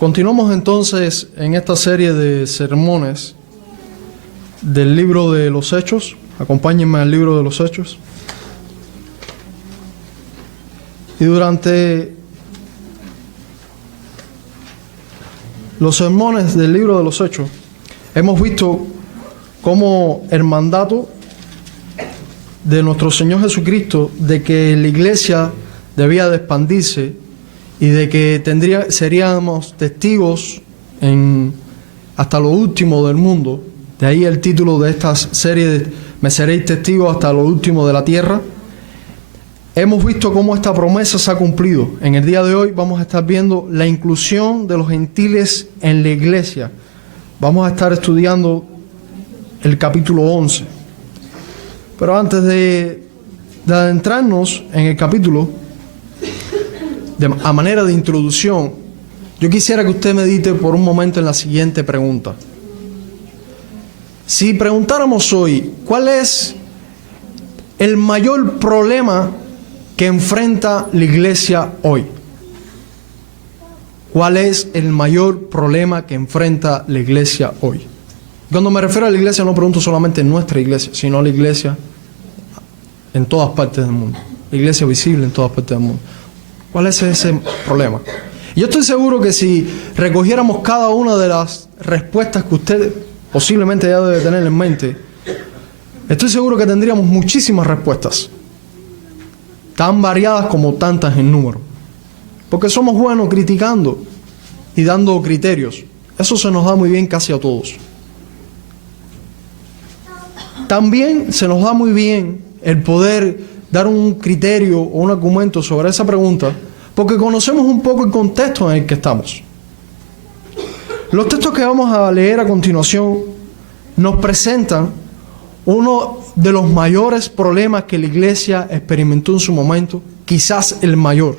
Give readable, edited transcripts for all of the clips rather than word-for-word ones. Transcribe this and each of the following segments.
Continuamos entonces en esta serie de sermones del libro de los Hechos. Acompáñenme al libro de los Hechos. Y durante los sermones del libro de los Hechos hemos visto cómo el mandato de nuestro Señor Jesucristo de que la iglesia debía de expandirse y de que seríamos testigos hasta lo último del mundo. De ahí el título de esta serie de Me seréis testigos hasta lo último de la tierra. Hemos visto cómo esta promesa se ha cumplido. En el día de hoy vamos a estar viendo la inclusión de los gentiles en la iglesia. Vamos a estar estudiando el capítulo 11. Pero antes de adentrarnos en el capítulo, a manera de introducción, yo quisiera que usted medite por un momento en la siguiente pregunta. Si preguntáramos hoy, ¿cuál es el mayor problema que enfrenta la iglesia hoy? ¿Cuál es el mayor problema que enfrenta la iglesia hoy? Cuando me refiero a la iglesia, no pregunto solamente en nuestra iglesia, sino a la iglesia en todas partes del mundo. La iglesia visible en todas partes del mundo. ¿Cuál es ese problema? Yo estoy seguro que si recogiéramos cada una de las respuestas que usted posiblemente ya debe tener en mente, estoy seguro que tendríamos muchísimas respuestas, tan variadas como tantas en número. Porque somos buenos criticando y dando criterios. Eso se nos da muy bien casi a todos. También se nos da muy bien el poder dar un criterio o un argumento sobre esa pregunta, porque conocemos un poco el contexto en el que estamos. Los textos que vamos a leer a continuación nos presentan uno de los mayores problemas que la iglesia experimentó en su momento, quizás el mayor.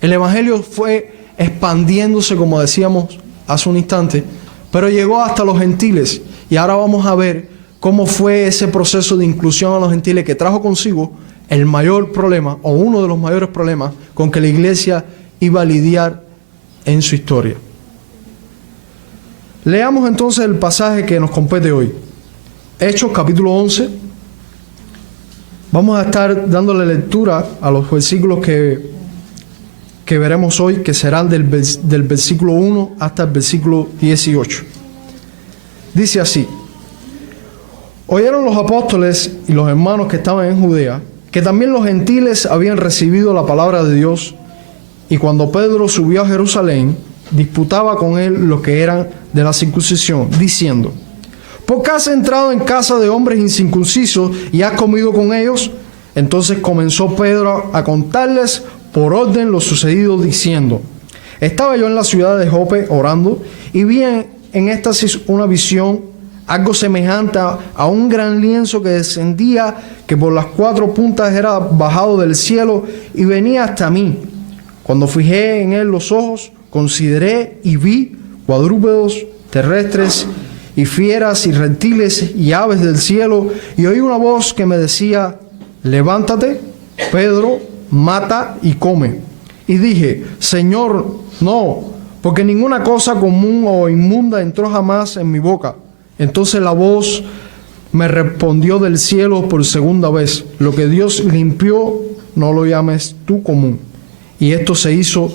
El evangelio fue expandiéndose, como decíamos hace un instante, pero llegó hasta los gentiles, y ahora vamos a ver cómo fue ese proceso de inclusión a los gentiles que trajo consigo el mayor problema, o uno de los mayores problemas, con que la iglesia iba a lidiar en su historia. Leamos entonces el pasaje que nos compete hoy. Hechos capítulo 11. Vamos a estar dándole lectura a los versículos que veremos hoy, que serán del versículo 1 hasta el versículo 18. Dice así: Oyeron los apóstoles y los hermanos que estaban en Judea que también los gentiles habían recibido la palabra de Dios, y cuando Pedro subió a Jerusalén, disputaba con él los que eran de la circuncisión, diciendo: ¿por qué has entrado en casa de hombres incircuncisos y has comido con ellos? Entonces comenzó Pedro a contarles por orden lo sucedido, diciendo: estaba yo en la ciudad de Jope orando, y vi en éxtasis una visión, algo semejante a un gran lienzo que descendía, que por las cuatro puntas era bajado del cielo y venía hasta mí. Cuando fijé en él los ojos, consideré y vi cuadrúpedos terrestres y fieras y reptiles y aves del cielo, y oí una voz que me decía: levántate, Pedro, mata y come. Y dije: Señor, no, porque ninguna cosa común o inmunda entró jamás en mi boca. Entonces la voz me respondió del cielo por segunda vez: lo que Dios limpió, no lo llames tú común. Y esto se hizo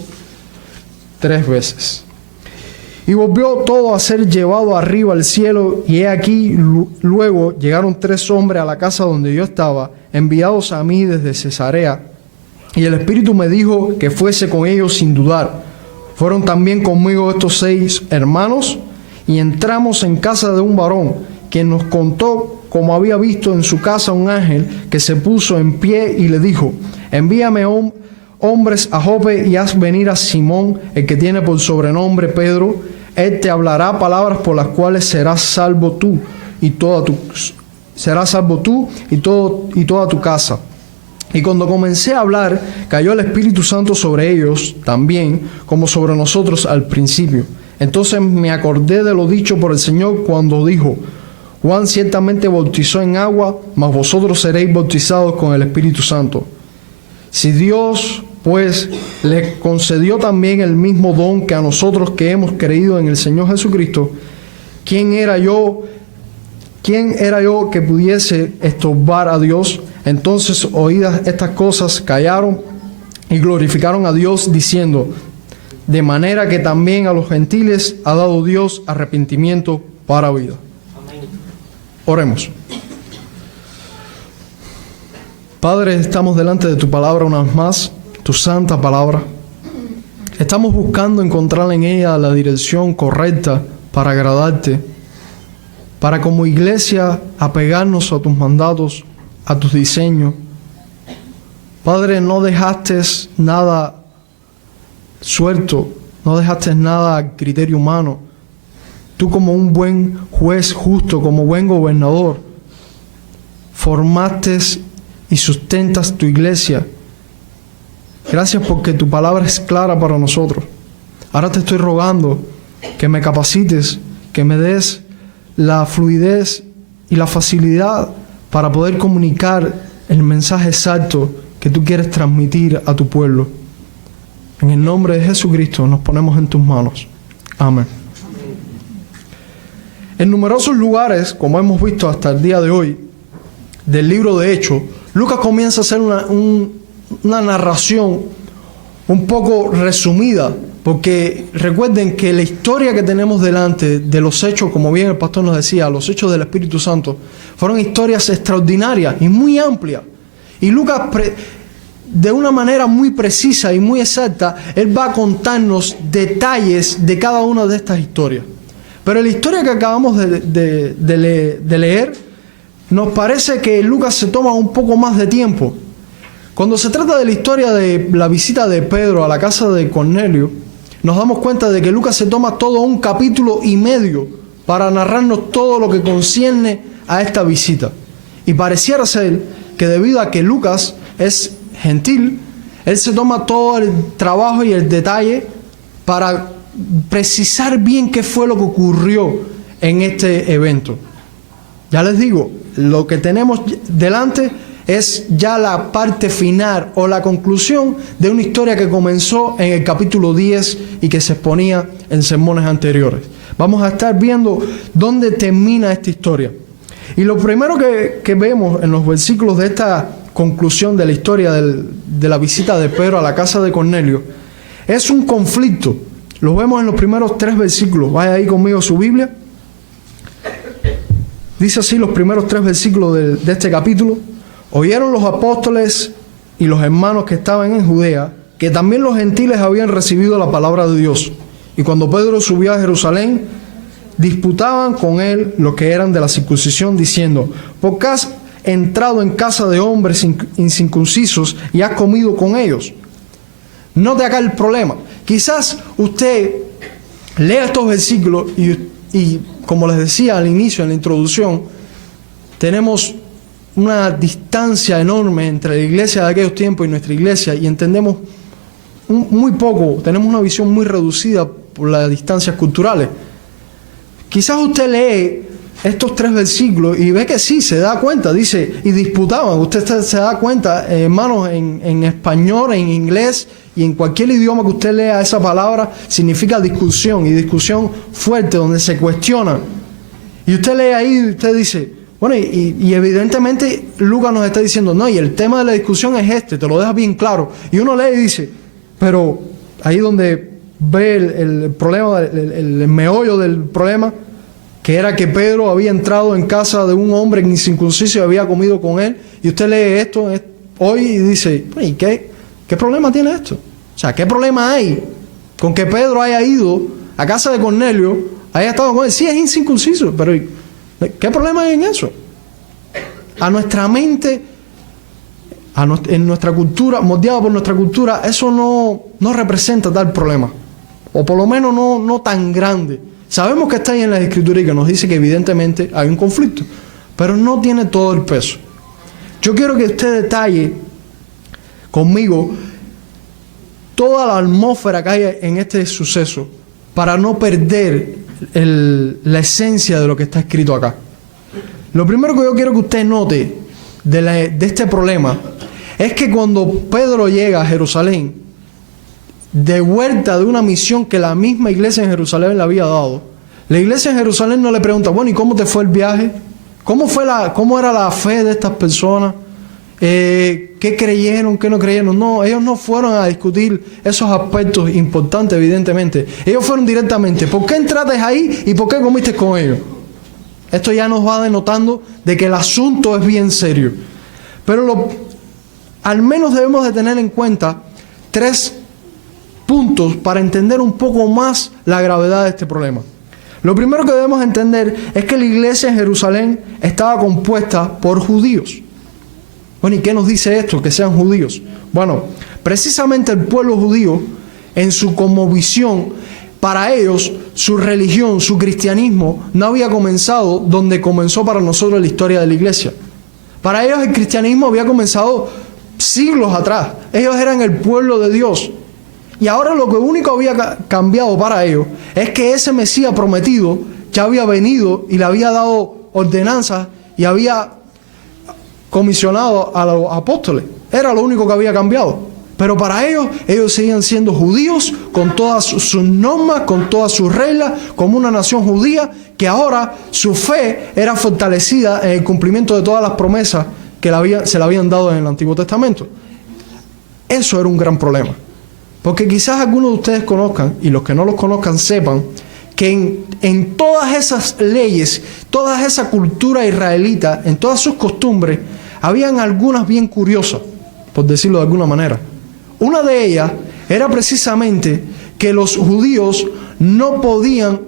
3 veces. Y volvió todo a ser llevado arriba al cielo, y he aquí, luego llegaron 3 hombres a la casa donde yo estaba, enviados a mí desde Cesarea, y el Espíritu me dijo que fuese con ellos sin dudar. Fueron también conmigo estos 6 hermanos, y entramos en casa de un varón, quien nos contó cómo había visto en su casa un ángel que se puso en pie y le dijo: envíame hombres a Jope y haz venir a Simón, el que tiene por sobrenombre Pedro. Él te hablará palabras por las cuales serás salvo tú y toda tu casa. Y cuando comencé a hablar, cayó el Espíritu Santo sobre ellos también, como sobre nosotros al principio. Entonces me acordé de lo dicho por el Señor cuando dijo: Juan ciertamente bautizó en agua, mas vosotros seréis bautizados con el Espíritu Santo. Si Dios pues le concedió también el mismo don que a nosotros que hemos creído en el Señor Jesucristo. ¿Quién era yo que pudiese estorbar a Dios? Entonces, oídas estas cosas, callaron y glorificaron a Dios, diciendo: de manera que también a los gentiles ha dado Dios arrepentimiento para vida. Amén. Oremos. Padre, estamos delante de tu palabra una vez más, tu santa palabra. Estamos buscando encontrar en ella la dirección correcta para agradarte, para como iglesia apegarnos a tus mandatos, a tus diseños. Padre, no dejaste nada suelto, no dejaste nada a criterio humano. Tú, como un buen juez justo, como buen gobernador, formaste y sustentas tu iglesia. Gracias porque tu palabra es clara para nosotros. Ahora te estoy rogando que me capacites, que me des la fluidez y la facilidad para poder comunicar el mensaje exacto que tú quieres transmitir a tu pueblo. En el nombre de Jesucristo nos ponemos en tus manos. Amén. En numerosos lugares, como hemos visto hasta el día de hoy, del libro de Hechos, Lucas comienza a hacer una narración un poco resumida, porque recuerden que la historia que tenemos delante de los hechos, como bien el pastor nos decía, los hechos del Espíritu Santo, fueron historias extraordinarias y muy amplias. Y Lucas, de una manera muy precisa y muy exacta, él va a contarnos detalles de cada una de estas historias. Pero la historia que acabamos de leer, nos parece que Lucas se toma un poco más de tiempo. Cuando se trata de la historia de la visita de Pedro a la casa de Cornelio, nos damos cuenta de que Lucas se toma todo un capítulo y medio para narrarnos todo lo que concierne a esta visita. Y pareciera ser que debido a que Lucas es gentil, él se toma todo el trabajo y el detalle para precisar bien qué fue lo que ocurrió en este evento. Ya les digo, lo que tenemos delante es ya la parte final o la conclusión de una historia que comenzó en el capítulo 10 y que se exponía en sermones anteriores. Vamos a estar viendo dónde termina esta historia. Y lo primero que vemos en los versículos de esta conclusión de la historia de la visita de Pedro a la casa de Cornelio es un conflicto. Lo vemos en los primeros 3 versículos. Vaya ahí conmigo a su Biblia. Dice así los primeros 3 versículos de este capítulo. Oyeron los apóstoles y los hermanos que estaban en Judea que también los gentiles habían recibido la palabra de Dios. Y cuando Pedro subió a Jerusalén, disputaban con él los que eran de la circuncisión, diciendo: ¿por qué has entrado en casa de hombres incircuncisos y has comido con ellos? Note acá el problema. Quizás usted lea estos versículos y como les decía al inicio, en la introducción, tenemos una distancia enorme entre la iglesia de aquellos tiempos y nuestra iglesia, y entendemos muy poco, tenemos una visión muy reducida por las distancias culturales. Quizás usted lee estos 3 versículos y ve que sí, se da cuenta, dice, y disputaban. Usted se da cuenta, hermanos, en español, en inglés y en cualquier idioma que usted lea esa palabra, significa discusión, y discusión fuerte, donde se cuestiona. Y usted lee ahí y usted dice, bueno, y evidentemente Lucas nos está diciendo, no, y el tema de la discusión es este, te lo deja bien claro. Y uno lee y dice, pero ahí donde ve el problema, el meollo del problema, que era que Pedro había entrado en casa de un hombre incircunciso y había comido con él, y usted lee esto hoy y dice, ¿y qué problema tiene esto? O sea, ¿qué problema hay con que Pedro haya ido a casa de Cornelio, haya estado con él? Sí, es incircunciso, pero ¿qué problema hay en eso? A nuestra mente, en nuestra cultura, moldeada por nuestra cultura, eso no representa tal problema, o por lo menos no tan grande. Sabemos que está ahí en la Escritura y que nos dice que evidentemente hay un conflicto, pero no tiene todo el peso. Yo quiero que usted detalle conmigo toda la atmósfera que hay en este suceso para no perder la esencia de lo que está escrito acá. Lo primero que yo quiero que usted note de este problema es que cuando Pedro llega a Jerusalén, de vuelta de una misión que la misma iglesia en Jerusalén le había dado, la iglesia en Jerusalén no le pregunta, bueno, ¿y cómo te fue el viaje? ¿Cómo era la fe de estas personas? ¿Qué creyeron, qué no creyeron? No, ellos no fueron a discutir esos aspectos importantes, evidentemente. Ellos fueron directamente, ¿por qué entraste ahí y por qué comiste con ellos? Esto ya nos va denotando de que el asunto es bien serio. Pero al menos debemos de tener en cuenta 3 puntos para entender un poco más la gravedad de este problema. Lo primero que debemos entender es que la iglesia en Jerusalén estaba compuesta por judíos. Bueno, ¿y qué nos dice esto? Que sean judíos. Bueno, precisamente el pueblo judío, en su cosmovisión, para ellos, su religión, su cristianismo, no había comenzado donde comenzó para nosotros la historia de la iglesia. Para ellos el cristianismo había comenzado siglos atrás. Ellos eran el pueblo de Dios. Y ahora lo único que había cambiado para ellos es que ese Mesías prometido ya había venido y le había dado ordenanzas y había comisionado a los apóstoles. Era lo único que había cambiado. Pero para ellos seguían siendo judíos con todas sus normas, con todas sus reglas, como una nación judía, que ahora su fe era fortalecida en el cumplimiento de todas las promesas que se le habían dado en el Antiguo Testamento. Eso era un gran problema. Porque quizás algunos de ustedes conozcan, y los que no los conozcan sepan, que en todas esas leyes, toda esa cultura israelita, en todas sus costumbres, habían algunas bien curiosas, por decirlo de alguna manera. Una de ellas era precisamente que los judíos no podían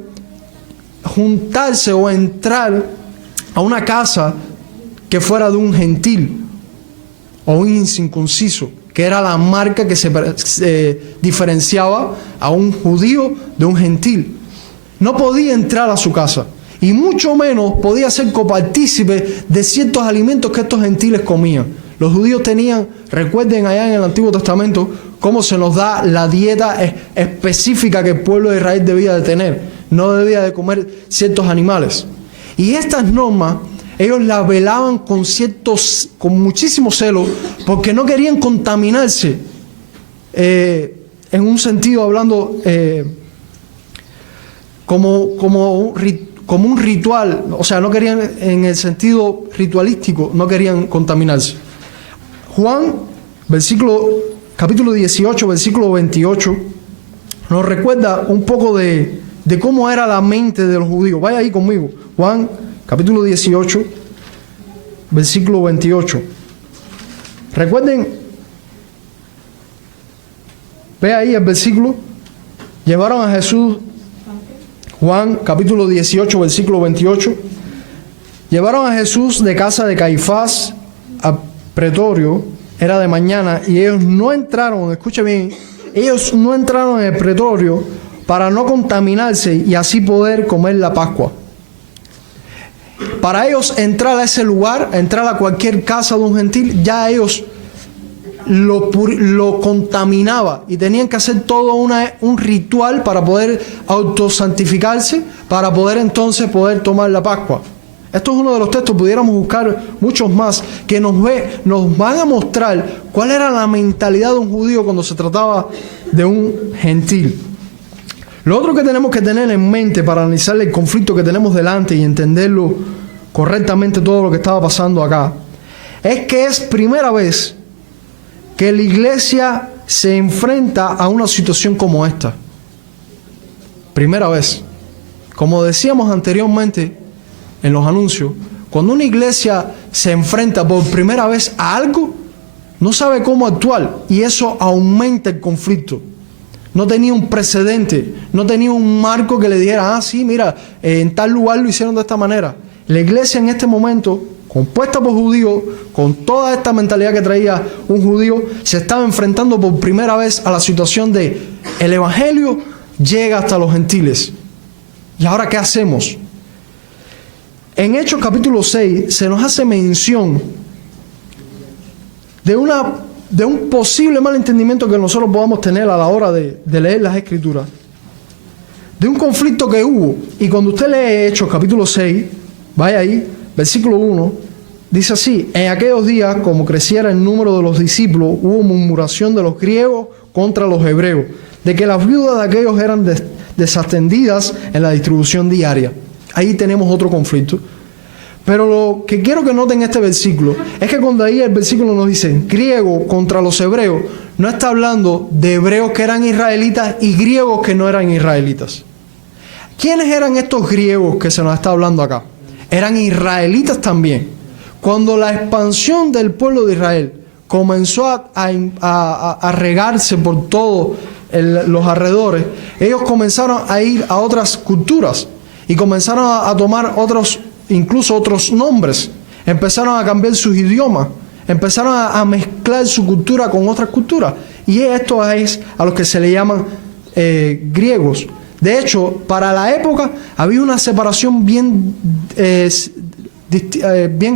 juntarse o entrar a una casa que fuera de un gentil o un incircunciso, que era la marca que se diferenciaba a un judío de un gentil. No podía entrar a su casa y mucho menos podía ser copartícipe de ciertos alimentos que estos gentiles comían. Los judíos tenían, recuerden allá en el Antiguo Testamento, cómo se nos da la dieta específica que el pueblo de Israel debía de tener. No debía de comer ciertos animales. Y estas normas, ellos las velaban con muchísimo celo, porque no querían contaminarse, en un sentido hablando, como un ritual, o sea, no querían, en el sentido ritualístico, no querían contaminarse. Juan, capítulo 18, versículo 28, nos recuerda un poco de cómo era la mente de los judíos. Vaya ahí conmigo. Juan, capítulo 18, versículo 28. Recuerden, ve ahí el versículo. Llevaron a Jesús, Juan, capítulo 18, versículo 28. Llevaron a Jesús de casa de Caifás a pretorio, era de mañana, y ellos no entraron, escuche bien, ellos no entraron en el pretorio para no contaminarse y así poder comer la Pascua. Para ellos entrar a ese lugar, entrar a cualquier casa de un gentil, ya ellos lo contaminaba y tenían que hacer todo un ritual para poder autosantificarse, para poder entonces poder tomar la Pascua. Esto es uno de los textos, pudiéramos buscar muchos más, que nos van a mostrar cuál era la mentalidad de un judío cuando se trataba de un gentil. Lo otro que tenemos que tener en mente para analizar el conflicto que tenemos delante y entenderlo correctamente todo lo que estaba pasando acá, es que es primera vez que la iglesia se enfrenta a una situación como esta. Primera vez. Como decíamos anteriormente en los anuncios, cuando una iglesia se enfrenta por primera vez a algo, no sabe cómo actuar y eso aumenta el conflicto. No tenía un precedente, no tenía un marco que le dijera, sí, mira, en tal lugar lo hicieron de esta manera. La iglesia en este momento, compuesta por judíos, con toda esta mentalidad que traía un judío, se estaba enfrentando por primera vez a la situación de el evangelio llega hasta los gentiles. ¿Y ahora qué hacemos? En Hechos capítulo 6 se nos hace mención de un posible malentendimiento que nosotros podamos tener a la hora de leer las Escrituras, de un conflicto que hubo. Y cuando usted lee Hechos capítulo 6, vaya ahí, versículo 1, Dice así: en aquellos días, como creciera el número de los discípulos, hubo murmuración de los griegos contra los hebreos, de que las viudas de aquellos eran desatendidas en la distribución diaria. Ahí tenemos otro conflicto. Pero lo que quiero que noten en este versículo es que cuando ahí el versículo nos dice griego contra los hebreos, no está hablando de hebreos que eran israelitas y griegos que no eran israelitas. ¿Quiénes eran estos griegos que se nos está hablando acá? Eran israelitas también. Cuando la expansión del pueblo de Israel comenzó a regarse por todos los alrededores, ellos comenzaron a ir a otras culturas y comenzaron a tomar incluso otros nombres. Empezaron a cambiar sus idiomas, empezaron a mezclar su cultura con otras culturas. Y esto es a los que se le llaman griegos. De hecho, para la época había una separación bien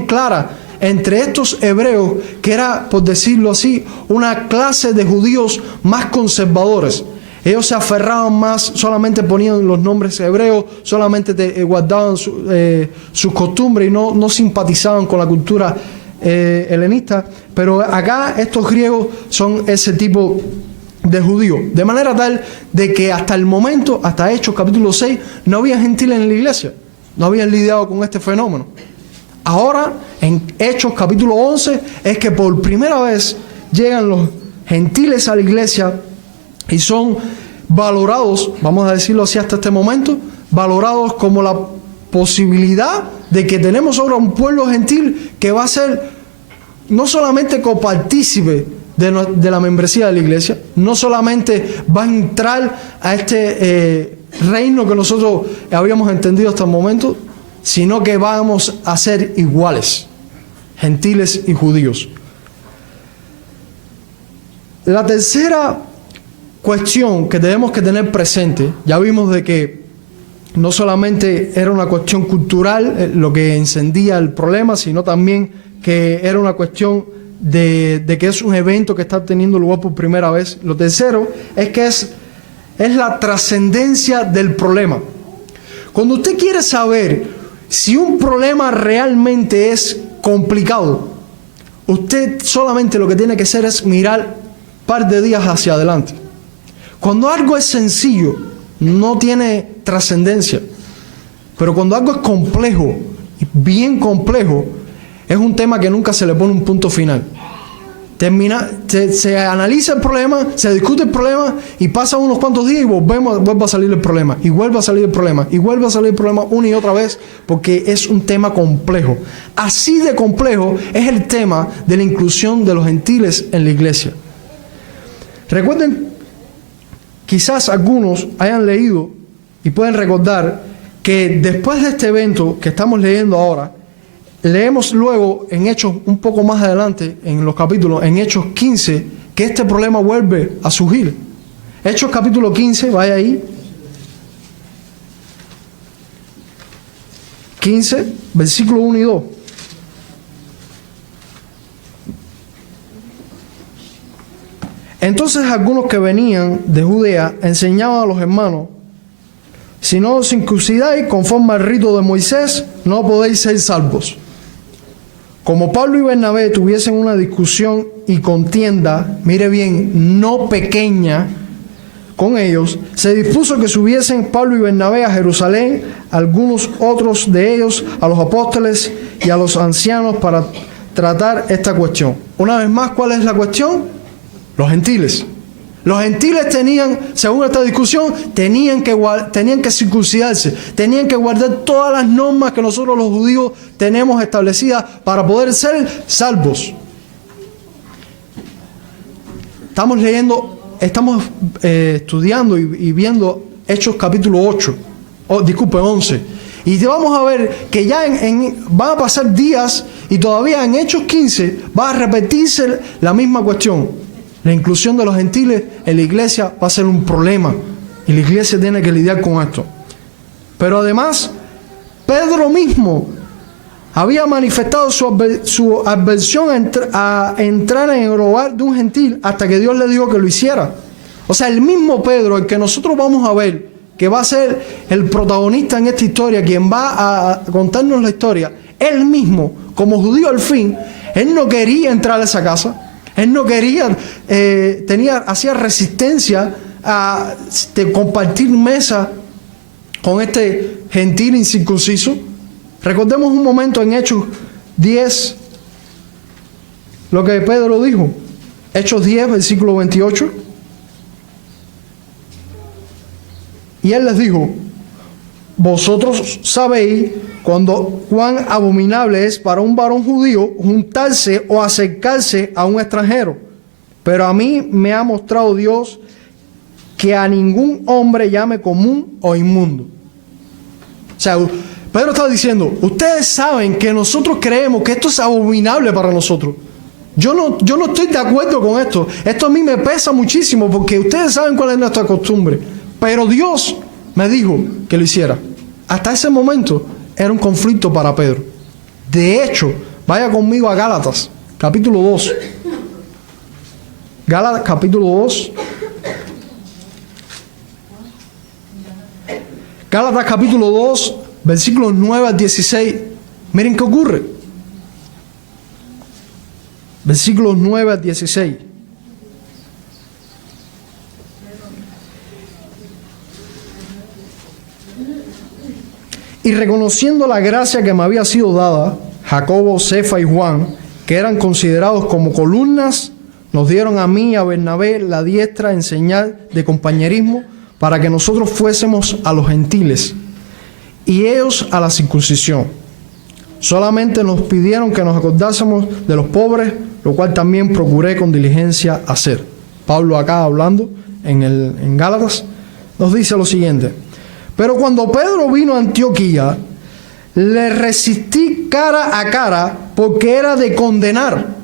clara entre estos hebreos, que era, por decirlo así, una clase de judíos más conservadores. Ellos se aferraban más, solamente ponían los nombres hebreos, solamente guardaban sus costumbres y no simpatizaban con la cultura helenista. Pero acá estos griegos son ese tipo de judíos. De manera tal de que hasta el momento, hasta Hechos capítulo 6, no había gentiles en la iglesia. No habían lidiado con este fenómeno. Ahora, en Hechos capítulo 11, es que por primera vez llegan los gentiles a la iglesia y son valorados, vamos a decirlo así hasta este momento, valorados como la posibilidad de que tenemos ahora un pueblo gentil que va a ser no solamente copartícipe de la membresía de la iglesia, no solamente va a entrar a este reino que nosotros habíamos entendido hasta el momento, sino que vamos a ser iguales, gentiles y judíos. La tercera cuestión que tenemos que tener presente, ya vimos de que no solamente era una cuestión cultural lo que encendía el problema, sino también que era una cuestión de que es un evento que está teniendo lugar por primera vez. Lo tercero es que es la trascendencia del problema. Cuando usted quiere saber si un problema realmente es complicado, usted solamente lo que tiene que hacer es mirar un par de días hacia adelante. Cuando algo es sencillo, no tiene trascendencia. Pero cuando algo es complejo, bien complejo, es un tema que nunca se le pone un punto final. Se analiza el problema, se discute el problema y pasan unos cuantos días y vuelve a salir el problema, y vuelve a salir el problema, y vuelve a salir el problema una y otra vez, porque es un tema complejo. Así de complejo es el tema de la inclusión de los gentiles en la iglesia. Recuerden, quizás algunos hayan leído y pueden recordar que después de este evento que estamos leyendo ahora, leemos luego en Hechos, un poco más adelante en los capítulos, en Hechos 15, que este problema vuelve a surgir. Hechos capítulo 15, vaya ahí. 15, versículo 1 y 2. Entonces algunos que venían de Judea enseñaban a los hermanos: si no os circuncidáis conforme al rito de Moisés, no podéis ser salvos. Como Pablo y Bernabé tuviesen una discusión y contienda, mire bien, no pequeña, con ellos, se dispuso que subiesen Pablo y Bernabé a Jerusalén, algunos otros de ellos a los apóstoles y a los ancianos para tratar esta cuestión. Una vez más, ¿cuál es la cuestión? Los gentiles. Los gentiles tenían, según esta discusión, tenían que circuncidarse, tenían que guardar todas las normas que nosotros los judíos tenemos establecidas para poder ser salvos. Estamos estudiando y viendo Hechos capítulo 11. Y vamos a ver que ya van a pasar días y todavía en Hechos 15 va a repetirse la misma cuestión. La inclusión de los gentiles en la iglesia va a ser un problema y la iglesia tiene que lidiar con esto. Pero además, Pedro mismo había manifestado su aversión a entrar en el hogar de un gentil hasta que Dios le dijo que lo hiciera. O sea, el mismo Pedro, el que nosotros vamos a ver, que va a ser el protagonista en esta historia, quien va a contarnos la historia, Él mismo, como judío al fin, él no quería entrar a esa casa. Él no quería, hacía resistencia de compartir mesa con este gentil incircunciso. Recordemos un momento en Hechos 10, lo que Pedro dijo. Hechos 10, versículo 28. Y él les dijo: vosotros sabéis cuán abominable es para un varón judío juntarse o acercarse a un extranjero. Pero a mí me ha mostrado Dios que a ningún hombre llame común o inmundo. O sea, Pedro está diciendo, ustedes saben que nosotros creemos que esto es abominable para nosotros. Yo no estoy de acuerdo con esto. Esto a mí me pesa muchísimo porque ustedes saben cuál es nuestra costumbre. Pero Dios me dijo que lo hiciera. Hasta ese momento era un conflicto para Pedro. De hecho, vaya conmigo a Gálatas, capítulo 2. Gálatas, capítulo 2. Gálatas, capítulo 2, versículos 9 al 16. Miren qué ocurre. Versículos 9 al 16. Y reconociendo la gracia que me había sido dada, Jacobo, Cefa y Juan, que eran considerados como columnas, nos dieron a mí y a Bernabé la diestra en señal de compañerismo para que nosotros fuésemos a los gentiles y ellos a la circuncisión. Solamente nos pidieron que nos acordásemos de los pobres, lo cual también procuré con diligencia hacer. Pablo acá hablando en Gálatas nos dice lo siguiente: pero cuando Pedro vino a Antioquía, le resistí cara a cara porque era de condenar.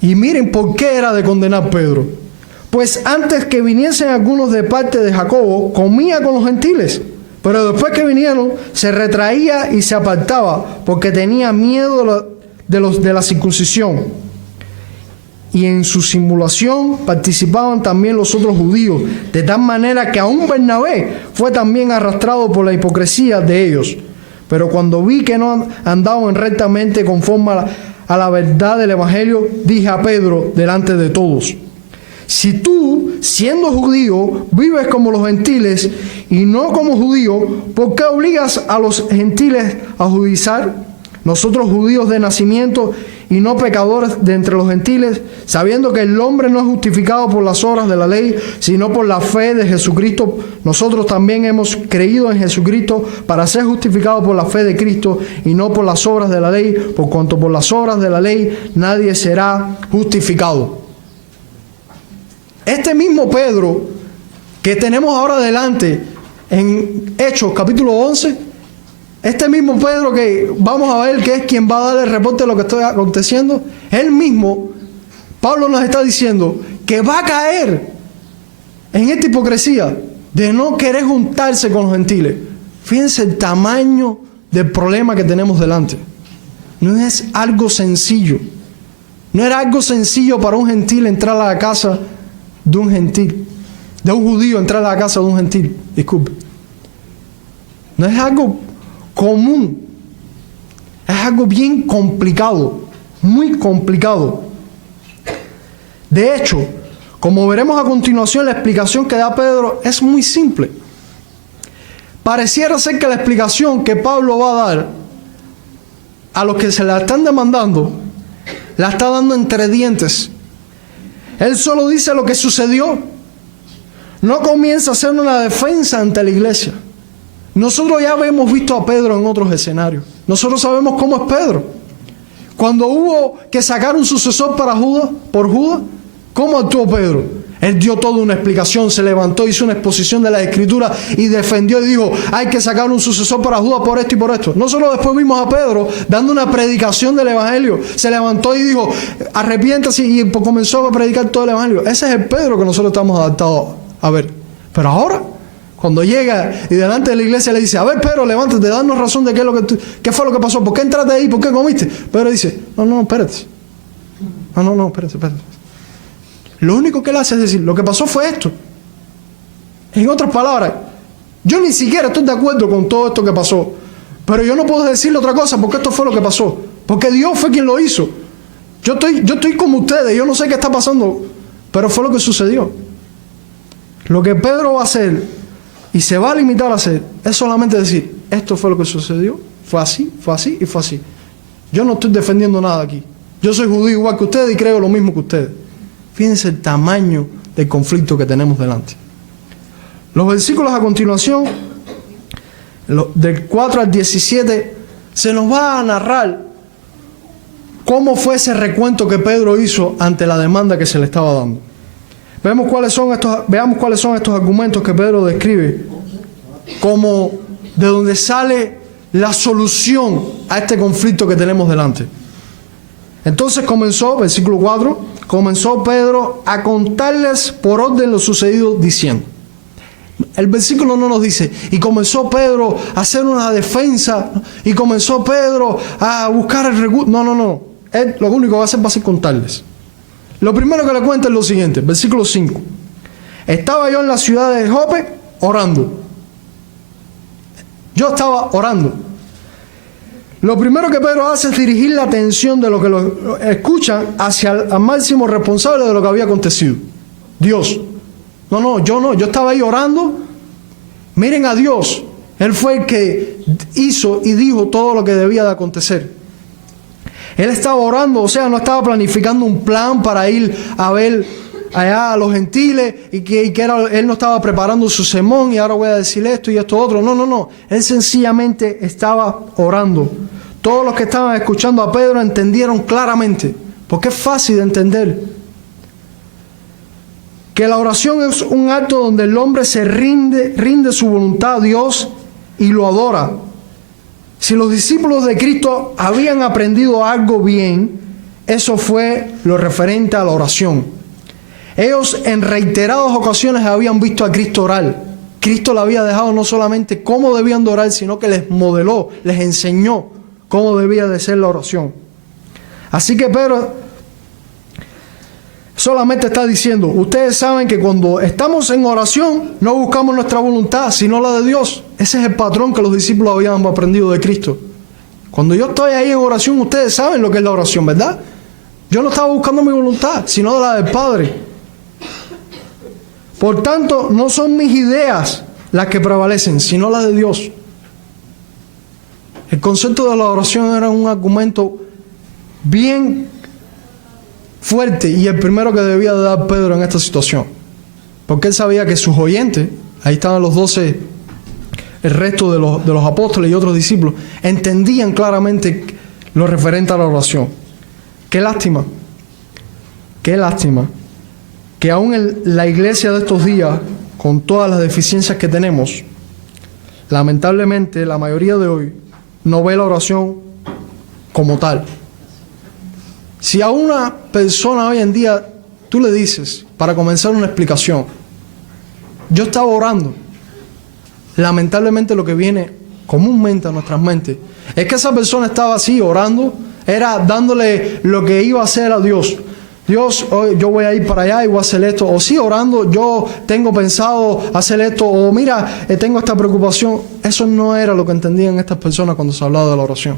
Y miren por qué era de condenar Pedro. Pues antes que viniesen algunos de parte de Jacobo, comía con los gentiles. Pero después que vinieron, se retraía y se apartaba porque tenía miedo de la circuncisión. Y en su simulación participaban también los otros judíos, de tal manera que aún Bernabé fue también arrastrado por la hipocresía de ellos. Pero cuando vi que no andaban rectamente conforme a la verdad del Evangelio, dije a Pedro delante de todos: si tú, siendo judío, vives como los gentiles y no como judío, ¿por qué obligas a los gentiles a judizar? Nosotros judíos de nacimiento y no pecadores de entre los gentiles, sabiendo que el hombre no es justificado por las obras de la ley, sino por la fe de Jesucristo. Nosotros también hemos creído en Jesucristo para ser justificados por la fe de Cristo y no por las obras de la ley, por cuanto por las obras de la ley nadie será justificado. Este mismo Pedro que tenemos ahora delante en Hechos capítulo 11, este mismo Pedro que vamos a ver que es quien va a dar el reporte de lo que está aconteciendo, él mismo, Pablo nos está diciendo que va a caer en esta hipocresía de no querer juntarse con los gentiles. Fíjense el tamaño del problema que tenemos delante. No es algo sencillo. No era algo sencillo para un gentil entrar a la casa de un gentil, de un judío entrar a la casa de un gentil. Disculpe. No es algo común. Es algo bien complicado, muy complicado. De hecho, como veremos a continuación, la explicación que da Pedro es muy simple. Pareciera ser que la explicación que Pablo va a dar a los que se la están demandando, la está dando entre dientes. Él solo dice lo que sucedió. No comienza a hacer una defensa ante la iglesia. Nosotros ya hemos visto a Pedro en otros escenarios. Nosotros sabemos cómo es Pedro. Cuando hubo que sacar un sucesor para Judas, por Judas, ¿cómo actuó Pedro? Él dio toda una explicación, se levantó, hizo una exposición de la Escritura y defendió y dijo, hay que sacar un sucesor para Judas por esto y por esto. No solo después vimos a Pedro dando una predicación del Evangelio, se levantó y dijo, arrepiéntase, y comenzó a predicar todo el Evangelio. Ese es el Pedro que nosotros estamos adaptados a ver. Pero ahora, cuando llega y delante de la iglesia le dice, a ver Pedro, levántate, danos razón de qué fue lo que pasó, por qué entraste ahí, por qué comiste. Pedro dice, no, espérate. No, espérate. Lo único que él hace es decir, lo que pasó fue esto. En otras palabras, yo ni siquiera estoy de acuerdo con todo esto que pasó. Pero yo no puedo decirle otra cosa porque esto fue lo que pasó. Porque Dios fue quien lo hizo. Yo estoy como ustedes, yo no sé qué está pasando, pero fue lo que sucedió. Lo que Pedro va a hacer y se va a limitar a hacer es solamente decir, esto fue lo que sucedió, fue así y fue así. Yo no estoy defendiendo nada aquí. Yo soy judío igual que ustedes y creo lo mismo que ustedes. Fíjense el tamaño del conflicto que tenemos delante. Los versículos a continuación, del 4 al 17, se nos va a narrar cómo fue ese recuento que Pedro hizo ante la demanda que se le estaba dando. Veamos cuáles son estos argumentos que Pedro describe como de donde sale la solución a este conflicto que tenemos delante. Entonces versículo 4, comenzó Pedro a contarles por orden lo sucedido diciendo. El versículo no nos dice, y comenzó Pedro a hacer una defensa, y comenzó Pedro a buscar el recurso. No. Él lo único que va a hacer va a ser contarles. Lo primero que le cuenta es lo siguiente, versículo 5. Estaba yo en la ciudad de Jope orando. Yo estaba orando. Lo primero que Pedro hace es dirigir la atención de lo que lo escuchan hacia el máximo responsable de lo que había acontecido. Dios. Yo estaba ahí orando. Miren a Dios. Él fue el que hizo y dijo todo lo que debía de acontecer. Él estaba orando, o sea, no estaba planificando un plan para ir a ver allá a los gentiles y que él no estaba preparando su sermón y ahora voy a decir esto y esto otro. No. Él sencillamente estaba orando. Todos los que estaban escuchando a Pedro entendieron claramente, porque es fácil de entender, que la oración es un acto donde el hombre se rinde su voluntad a Dios y lo adora. Si los discípulos de Cristo habían aprendido algo bien, eso fue lo referente a la oración. Ellos en reiteradas ocasiones habían visto a Cristo orar. Cristo le había dejado no solamente cómo debían de orar, sino que les modeló, les enseñó cómo debía de ser la oración. Así que Pedro solamente está diciendo, ustedes saben que cuando estamos en oración no buscamos nuestra voluntad, sino la de Dios. Ese es el patrón que los discípulos habían aprendido de Cristo. Cuando yo estoy ahí en oración, ustedes saben lo que es la oración, ¿verdad? Yo no estaba buscando mi voluntad, sino la del Padre. Por tanto, no son mis ideas las que prevalecen, sino las de Dios. El concepto de la oración era un argumento bien fuerte y el primero que debía de dar Pedro en esta situación. Porque él sabía que sus oyentes, ahí estaban los 12, el resto de los apóstoles y otros discípulos, entendían claramente lo referente a la oración. Qué lástima que aún en la iglesia de estos días, con todas las deficiencias que tenemos, lamentablemente la mayoría de hoy no ve la oración como tal. Si a una persona hoy en día tú le dices, para comenzar una explicación, yo estaba orando, lamentablemente lo que viene comúnmente a nuestras mentes es que esa persona estaba así orando, era dándole lo que iba a hacer a Dios. Dios, hoy yo voy a ir para allá y voy a hacer esto. O sí, orando, yo tengo pensado hacer esto. O mira, tengo esta preocupación. Eso no era lo que entendían estas personas cuando se hablaba de la oración.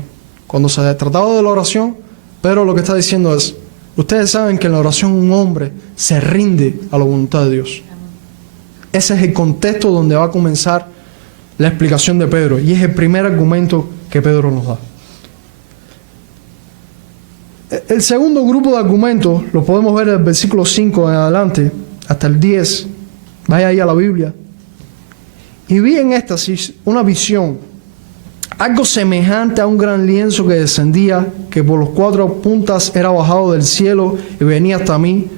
Cuando se trataba de la oración, Pedro lo que está diciendo es, ustedes saben que en la oración un hombre se rinde a la voluntad de Dios. Ese es el contexto donde va a comenzar la explicación de Pedro. Y es el primer argumento que Pedro nos da. El segundo grupo de argumentos lo podemos ver en el versículo 5 en adelante, hasta el 10. Vaya ahí a la Biblia. Y vi en éxtasis una visión, algo semejante a un gran lienzo que descendía, que por los 4 puntas era bajado del cielo y venía hasta mí.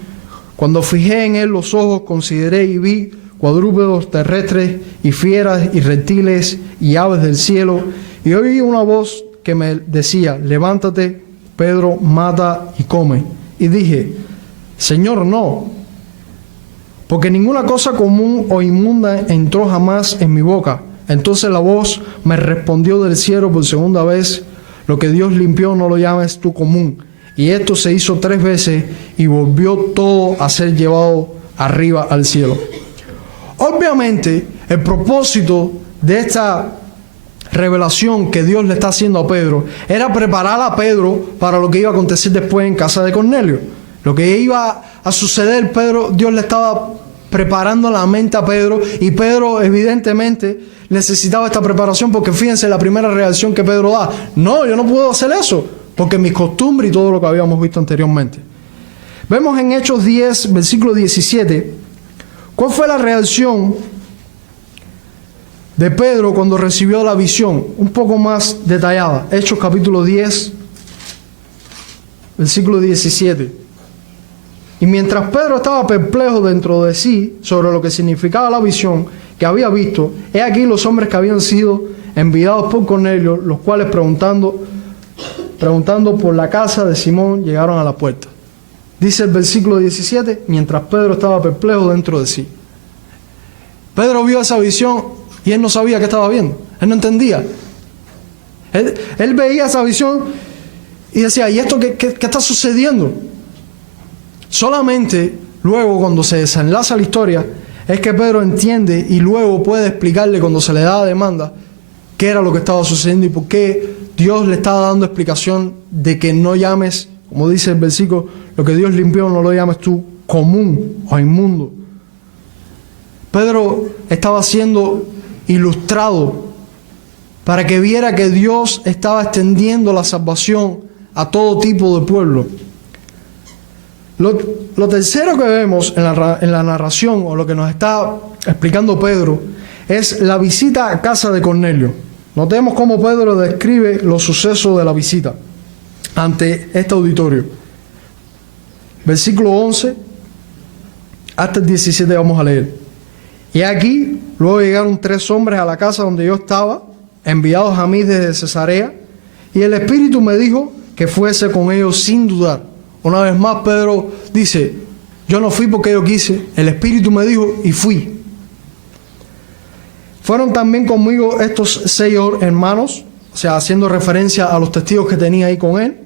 Cuando fijé en él los ojos, consideré y vi cuadrúpedos terrestres y fieras y reptiles y aves del cielo. Y oí una voz que me decía, levántate, Pedro, mata y come. Y dije, Señor, no, porque ninguna cosa común o inmunda entró jamás en mi boca. Entonces la voz me respondió del cielo por segunda vez, lo que Dios limpió no lo llames tú común. Y esto se hizo 3 veces y volvió todo a ser llevado arriba al cielo. Obviamente, el propósito de esta revelación que Dios le está haciendo a Pedro era preparar a Pedro para lo que iba a acontecer después en casa de Cornelio. Lo que iba a suceder, Dios le estaba preparando la mente a Pedro, y Pedro evidentemente necesitaba esta preparación, porque fíjense la primera reacción que Pedro da: no, yo no puedo hacer eso, porque mis costumbres y todo lo que habíamos visto anteriormente. Vemos en Hechos 10, versículo 17, cuál fue la reacción de Pedro cuando recibió la visión, un poco más detallada. Hechos capítulo 10, versículo 17. Y mientras Pedro estaba perplejo dentro de sí sobre lo que significaba la visión que había visto, he aquí los hombres que habían sido enviados por Cornelio, los cuales preguntando por la casa de Simón, llegaron a la puerta. Dice el versículo 17, mientras Pedro estaba perplejo dentro de sí. Pedro vio esa visión y él no sabía qué estaba viendo. Él no entendía. Él veía esa visión y decía: ¿y esto qué está sucediendo? Solamente luego, cuando se desenlaza la historia, es que Pedro entiende y luego puede explicarle, cuando se le da la demanda, qué era lo que estaba sucediendo y por qué Dios le estaba dando explicación de que no llames, como dice el versículo, lo que Dios limpió no lo llames tú común o inmundo. Pedro estaba siendo ilustrado para que viera que Dios estaba extendiendo la salvación a todo tipo de pueblo. Lo tercero que vemos en la narración, o lo que nos está explicando Pedro, es la visita a casa de Cornelio. Notemos cómo Pedro describe los sucesos de la visita ante este auditorio. Versículo 11 hasta el 17 vamos a leer. Y aquí, luego llegaron 3 hombres a la casa donde yo estaba, enviados a mí desde Cesarea, y el Espíritu me dijo que fuese con ellos sin dudar. Una vez más Pedro dice: yo no fui porque yo quise, el Espíritu me dijo y fui. Fueron también conmigo estos 6 hermanos, o sea, haciendo referencia a los testigos que tenía ahí con él,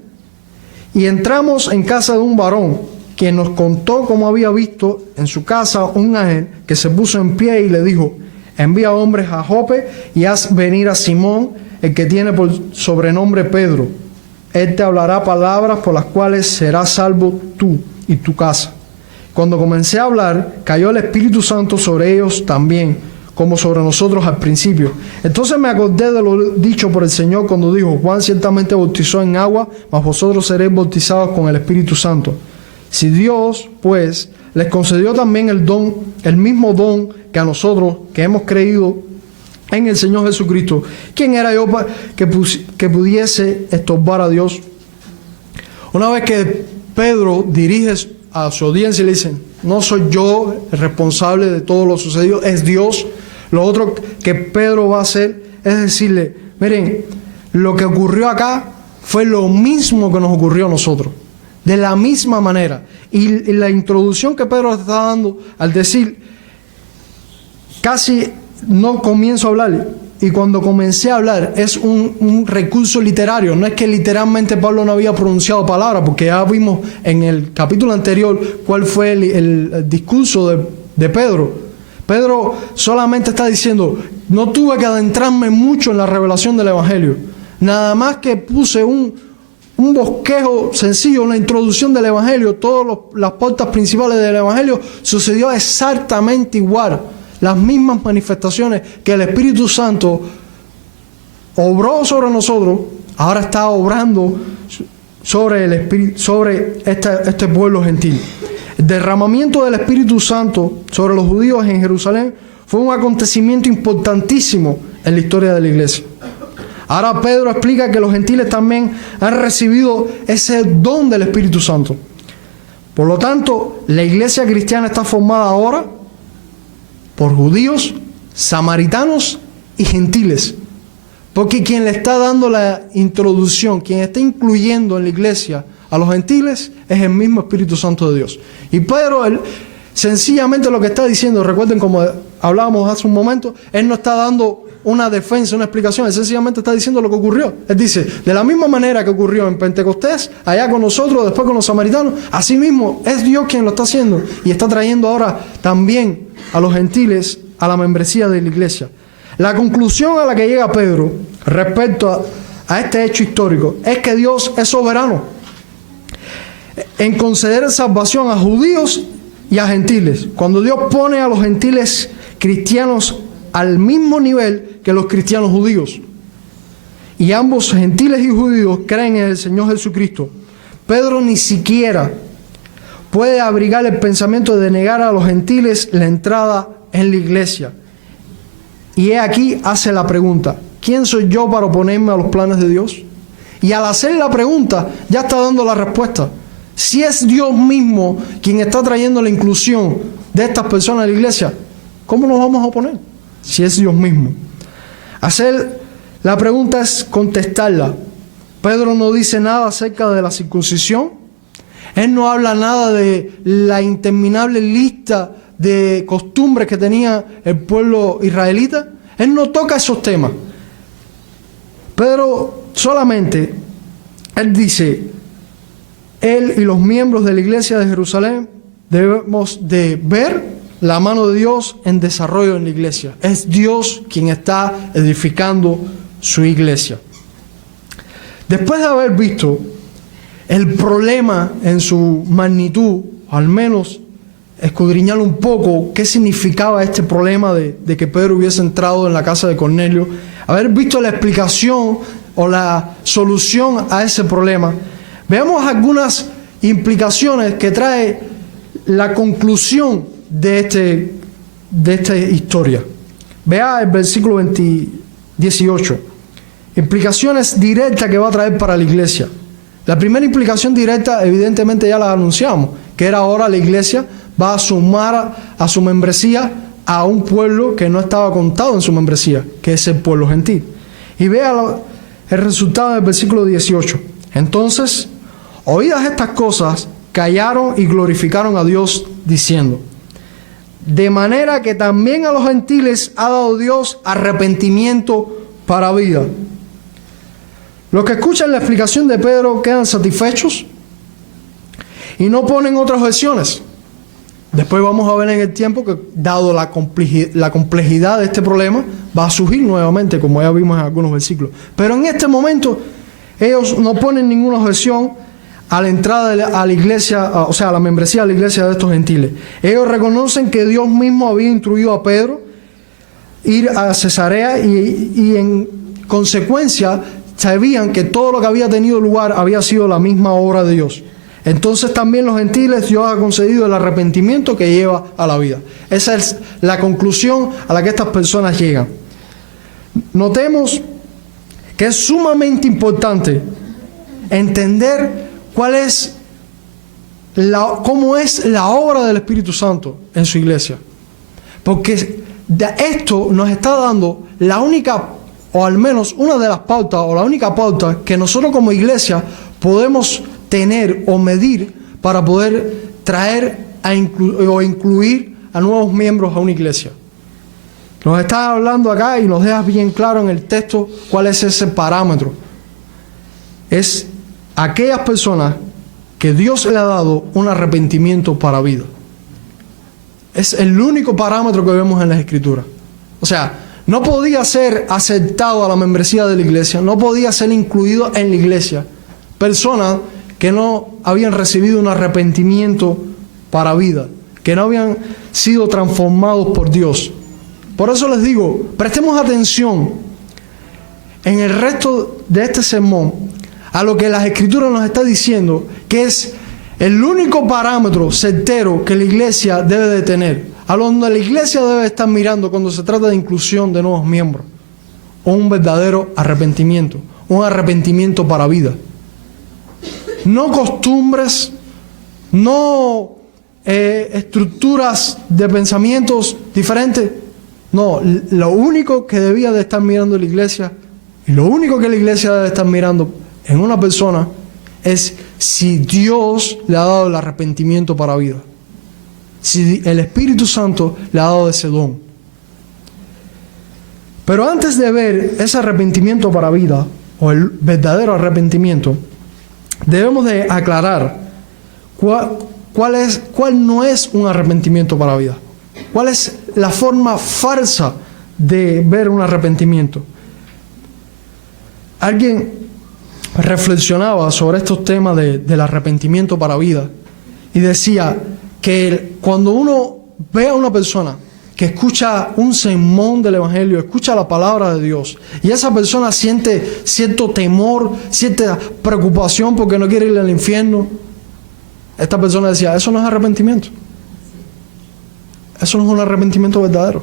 y entramos en casa de un varón, quien nos contó cómo había visto en su casa un ángel que se puso en pie y le dijo: envía hombres a Jope y haz venir a Simón, el que tiene por sobrenombre Pedro. Él te hablará palabras por las cuales serás salvo tú y tu casa. Cuando comencé a hablar, cayó el Espíritu Santo sobre ellos también, como sobre nosotros al principio. Entonces me acordé de lo dicho por el Señor cuando dijo: Juan ciertamente bautizó en agua, mas vosotros seréis bautizados con el Espíritu Santo. Si Dios, pues, les concedió también el mismo don que a nosotros, que hemos creído en el Señor Jesucristo, ¿quién era yo que pudiese estorbar a Dios? Una vez que Pedro dirige a su audiencia y le dicen: no soy yo el responsable de todo lo sucedido, es Dios. Lo otro que Pedro va a hacer es decirle: miren, lo que ocurrió acá fue lo mismo que nos ocurrió a nosotros, de la misma manera. Y la introducción que Pedro está dando al decir, casi no comienzo a hablar, y cuando comencé a hablar es un recurso literario. No es que literalmente Pablo no había pronunciado palabras, porque ya vimos en el capítulo anterior cuál fue el discurso de Pedro. Pedro solamente está diciendo: no tuve que adentrarme mucho en la revelación del Evangelio, nada más que puse un bosquejo sencillo, una introducción del Evangelio. Todas las pautas principales del Evangelio sucedió exactamente igual. Las mismas manifestaciones que el Espíritu Santo obró sobre nosotros, ahora está obrando sobre este pueblo gentil. El derramamiento del Espíritu Santo sobre los judíos en Jerusalén fue un acontecimiento importantísimo en la historia de la iglesia. Ahora Pedro explica que los gentiles también han recibido ese don del Espíritu Santo. Por lo tanto, la iglesia cristiana está formada ahora por judíos, samaritanos y gentiles. Porque quien le está dando la introducción, quien está incluyendo en la iglesia a los gentiles, es el mismo Espíritu Santo de Dios. Y Pedro, sencillamente lo que está diciendo, recuerden como hablábamos hace un momento, él no está dando una defensa, una explicación, él sencillamente está diciendo lo que ocurrió. Él dice: de la misma manera que ocurrió en Pentecostés, allá con nosotros, después con los samaritanos, así mismo es Dios quien lo está haciendo y está trayendo ahora también a los gentiles a la membresía de la iglesia. La conclusión a la que llega Pedro respecto a este hecho histórico es que Dios es soberano en conceder salvación a judíos y a gentiles. Cuando Dios pone a los gentiles cristianos al mismo nivel que los cristianos judíos, y ambos gentiles y judíos creen en el Señor Jesucristo, Pedro ni siquiera puede abrigar el pensamiento de negar a los gentiles la entrada en la iglesia. Y he aquí hace la pregunta: ¿quién soy yo para oponerme a los planes de Dios? Y al hacer la pregunta ya está dando la respuesta. Si es Dios mismo quien está trayendo la inclusión de estas personas a la iglesia, ¿cómo nos vamos a oponer? Si es Dios mismo. Hacer la pregunta es contestarla. Pedro no dice nada acerca de la circuncisión. Él no habla nada de la interminable lista de costumbres que tenía el pueblo israelita. Él no toca esos temas. Pedro solamente, él dice: él y los miembros de la iglesia de Jerusalén debemos de ver la mano de Dios en desarrollo en la iglesia. Es Dios quien está edificando su iglesia. Después de haber visto el problema en su magnitud, al menos escudriñar un poco qué significaba este problema de que Pedro hubiese entrado en la casa de Cornelio, haber visto la explicación o la solución a ese problema, veamos algunas implicaciones que trae la conclusión de esta historia. Vea el versículo 18. Implicaciones directas que va a traer para la iglesia. La primera implicación directa, evidentemente ya la anunciamos, que era ahora la iglesia va a sumar a su membresía a un pueblo que no estaba contado en su membresía, que es el pueblo gentil. Y vea el resultado del versículo 18. Entonces, oídas estas cosas, callaron y glorificaron a Dios, diciendo: de manera que también a los gentiles ha dado Dios arrepentimiento para vida. Los que escuchan la explicación de Pedro quedan satisfechos y no ponen otras objeciones. Después vamos a ver en el tiempo que, dado la complejidad de este problema, va a surgir nuevamente, como ya vimos en algunos versículos. Pero en este momento ellos no ponen ninguna objeción a la entrada a la iglesia, o sea, a la membresía de la iglesia de estos gentiles. Ellos reconocen que Dios mismo había instruido a Pedro ir a Cesarea y en consecuencia sabían que todo lo que había tenido lugar había sido la misma obra de Dios. Entonces también los gentiles Dios ha concedido el arrepentimiento que lleva a la vida. Esa es la conclusión a la que estas personas llegan. Notemos que es sumamente importante entender cómo es la obra del Espíritu Santo en su iglesia. Porque esto nos está dando la única, o al menos una de las pautas, o la única pauta que nosotros como iglesia podemos tener o medir para poder traer o incluir a nuevos miembros a una iglesia. Nos está hablando acá y nos deja bien claro en el texto cuál es ese parámetro. Es aquellas personas que Dios le ha dado un arrepentimiento para vida. Es el único parámetro que vemos en las Escrituras. O sea, no podía ser aceptado a la membresía de la iglesia, no podía ser incluido en la iglesia personas que no habían recibido un arrepentimiento para vida, que no habían sido transformados por Dios. Por eso les digo, prestemos atención en el resto de este sermón a lo que las Escrituras nos está diciendo, que es el único parámetro certero que la iglesia debe de tener, a donde la iglesia debe estar mirando cuando se trata de inclusión de nuevos miembros. Un verdadero arrepentimiento, un arrepentimiento para vida. No costumbres, no estructuras de pensamientos diferentes. No, lo único que debía de estar mirando la iglesia, y lo único que la iglesia debe estar mirando en una persona, es si Dios le ha dado el arrepentimiento para vida. Si el Espíritu Santo le ha dado ese don. Pero antes de ver ese arrepentimiento para vida, o el verdadero arrepentimiento, debemos de aclarar cuál no es un arrepentimiento para vida. ¿Cuál es la forma falsa de ver un arrepentimiento. Alguien reflexionaba sobre estos temas del arrepentimiento para vida y decía que cuando uno ve a una persona que escucha un sermón del Evangelio, escucha la palabra de Dios, y esa persona siente cierto temor, cierta preocupación porque no quiere ir al infierno, esta persona decía, eso no es arrepentimiento. Eso no es un arrepentimiento verdadero.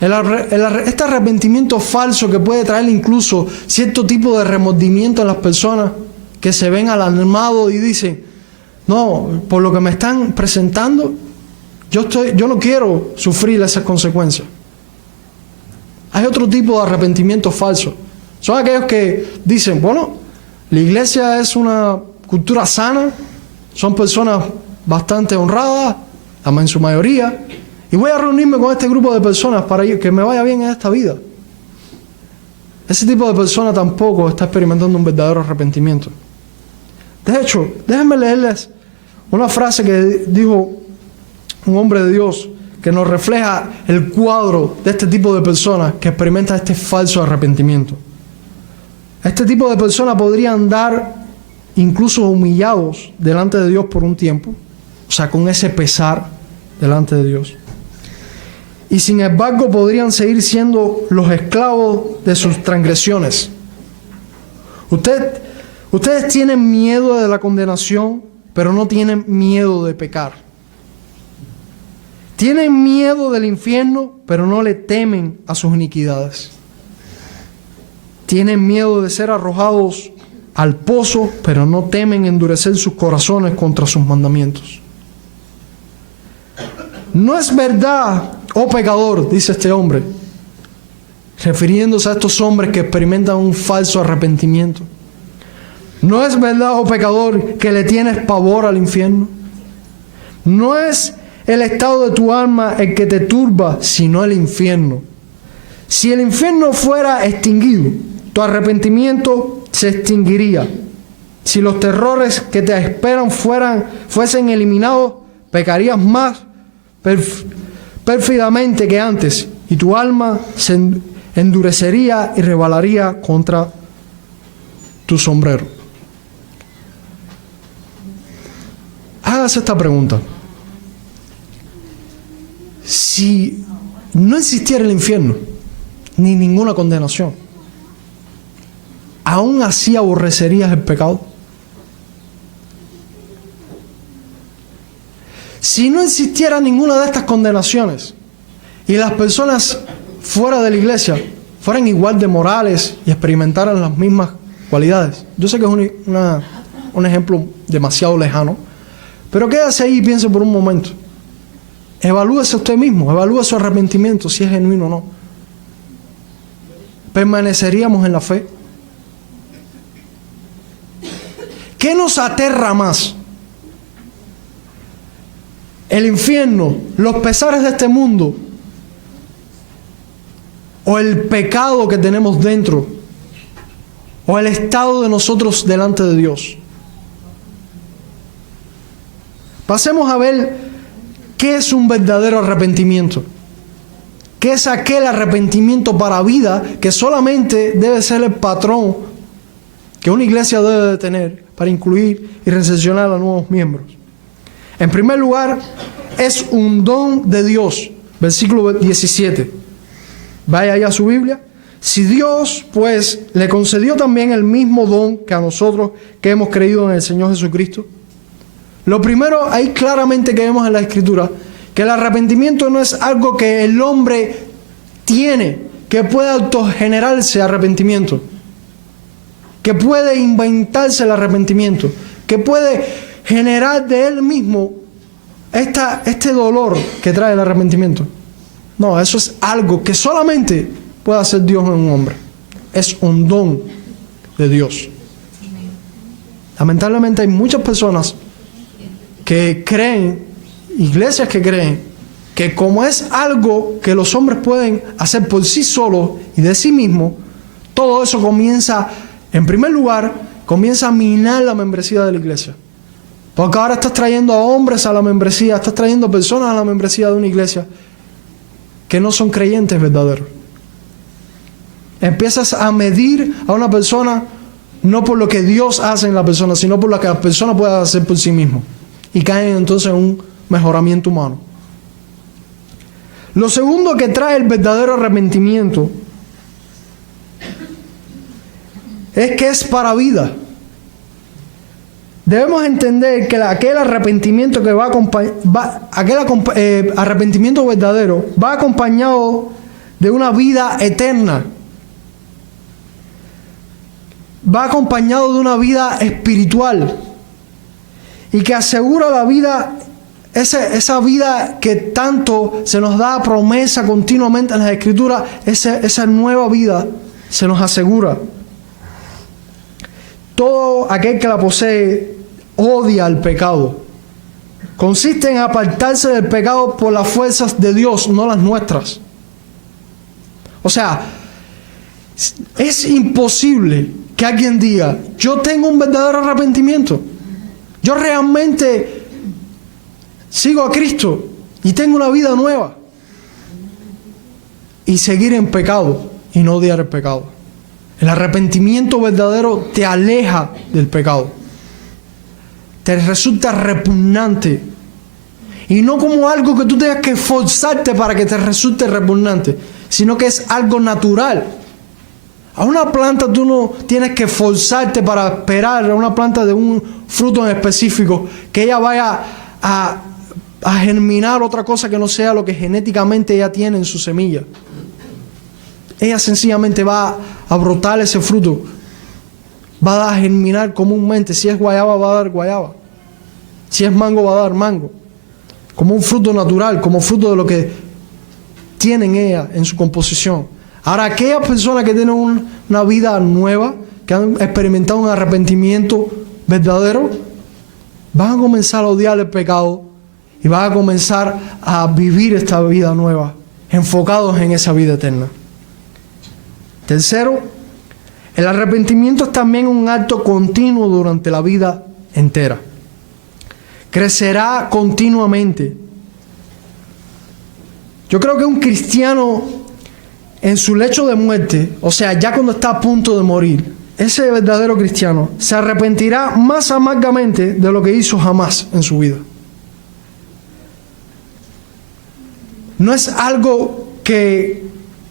Este arrepentimiento falso que puede traer incluso cierto tipo de remordimiento en las personas que se ven alarmados y dicen, no, por lo que me están presentando, yo no quiero sufrir esas consecuencias. Hay otro tipo de arrepentimiento falso. Son aquellos que dicen, bueno, la iglesia es una cultura sana, son personas bastante honradas, en su mayoría, y voy a reunirme con este grupo de personas para que me vaya bien en esta vida. Ese tipo de persona tampoco está experimentando un verdadero arrepentimiento. De hecho, déjenme leerles una frase que dijo un hombre de Dios que nos refleja el cuadro de este tipo de personas que experimentan este falso arrepentimiento. Este tipo de personas podrían andar incluso humillados delante de Dios por un tiempo, o sea, con ese pesar delante de Dios. Y sin embargo podrían seguir siendo los esclavos de sus transgresiones. Ustedes tienen miedo de la condenación, pero no tienen miedo de pecar. Tienen miedo del infierno, pero no le temen a sus iniquidades. Tienen miedo de ser arrojados al pozo, pero no temen endurecer sus corazones contra sus mandamientos. No es verdad, oh pecador, dice este hombre, refiriéndose a estos hombres que experimentan un falso arrepentimiento. No es verdad, oh pecador, que le tienes pavor al infierno. No es el estado de tu alma el que te turba, sino el infierno. Si el infierno fuera extinguido, tu arrepentimiento se extinguiría. Si los terrores que te esperan fuesen eliminados, pecarías más pérfidamente que antes, y tu alma se endurecería y rebalaría contra tu sombrero. Hágase esta pregunta. Si no existiera el infierno, ni ninguna condenación, ¿aún así aborrecerías el pecado? Si no existiera ninguna de estas condenaciones y las personas fuera de la iglesia fueran igual de morales y experimentaran las mismas cualidades, yo sé que es un ejemplo demasiado lejano, pero quédese ahí y piense por un momento. Evalúese usted mismo, evalúe su arrepentimiento, si es genuino o no. ¿Permaneceríamos en la fe? ¿Qué nos aterra más? ¿El infierno, los pesares de este mundo, o el pecado que tenemos dentro, o el estado de nosotros delante de Dios? Pasemos a ver qué es un verdadero arrepentimiento. ¿Qué es aquel arrepentimiento para vida que solamente debe ser el patrón que una iglesia debe de tener para incluir y recepcionar a nuevos miembros? En primer lugar, es un don de Dios. Versículo 17. Vaya allá a su Biblia. Si Dios, pues, le concedió también el mismo don que a nosotros que hemos creído en el Señor Jesucristo. Lo primero, ahí claramente que vemos en la Escritura, que el arrepentimiento no es algo que el hombre tiene, que puede autogenerarse arrepentimiento, que puede inventarse el arrepentimiento, que puede generar de él mismo este dolor que trae el arrepentimiento. No, eso es algo que solamente puede hacer Dios en un hombre. Es un don de Dios. Lamentablemente hay muchas personas que creen, iglesias que creen, que como es algo que los hombres pueden hacer por sí solos y de sí mismos, todo eso comienza, en primer lugar, comienza a minar la membresía de la iglesia. Porque ahora estás trayendo a hombres a la membresía, estás trayendo personas a la membresía de una iglesia que no son creyentes verdaderos. Empiezas a medir a una persona no por lo que Dios hace en la persona, sino por lo que la persona puede hacer por sí misma. Y caen entonces en un mejoramiento humano. Lo segundo que trae el verdadero arrepentimiento es que es para vida. Debemos entender que aquel arrepentimiento que arrepentimiento verdadero va acompañado de una vida eterna. Va acompañado de una vida espiritual y que asegura la vida, esa vida que tanto se nos da promesa continuamente en las Escrituras, esa nueva vida se nos asegura. Todo aquel que la posee odia el pecado. Consiste en apartarse del pecado por las fuerzas de Dios, no las nuestras. O sea, es imposible que alguien diga, yo tengo un verdadero arrepentimiento. Yo realmente sigo a Cristo y tengo una vida nueva. Y seguir en pecado y no odiar el pecado. El arrepentimiento verdadero te aleja del pecado. Te resulta repugnante. Y no como algo que tú tengas que esforzarte para que te resulte repugnante, sino que es algo natural. A una planta tú no tienes que esforzarte para esperar a una planta de un fruto en específico que ella vaya a germinar otra cosa que no sea lo que genéticamente ella tiene en su semilla. Ella sencillamente va a brotar ese fruto, va a germinar comúnmente. Si es guayaba, va a dar guayaba. Si es mango, va a dar mango. Como un fruto natural, como fruto de lo que tienen ella en su composición. Ahora, aquellas personas que tienen una vida nueva, que han experimentado un arrepentimiento verdadero, van a comenzar a odiar el pecado y van a comenzar a vivir esta vida nueva, enfocados en esa vida eterna. Tercero, el arrepentimiento es también un acto continuo durante la vida entera. Crecerá continuamente. Yo creo que un cristiano en su lecho de muerte, o sea, ya cuando está a punto de morir, ese verdadero cristiano se arrepentirá más amargamente de lo que hizo jamás en su vida. No es algo que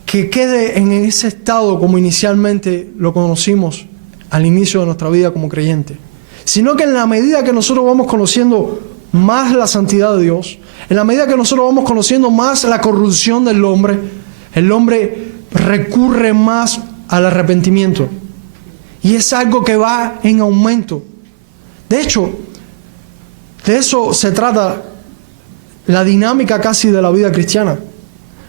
quede en ese estado como inicialmente lo conocimos al inicio de nuestra vida como creyente, sino que en la medida que nosotros vamos conociendo más la santidad de Dios, en la medida que nosotros vamos conociendo más la corrupción del hombre, el hombre recurre más al arrepentimiento. Y es algo que va en aumento. De hecho, de eso se trata la dinámica casi de la vida cristiana.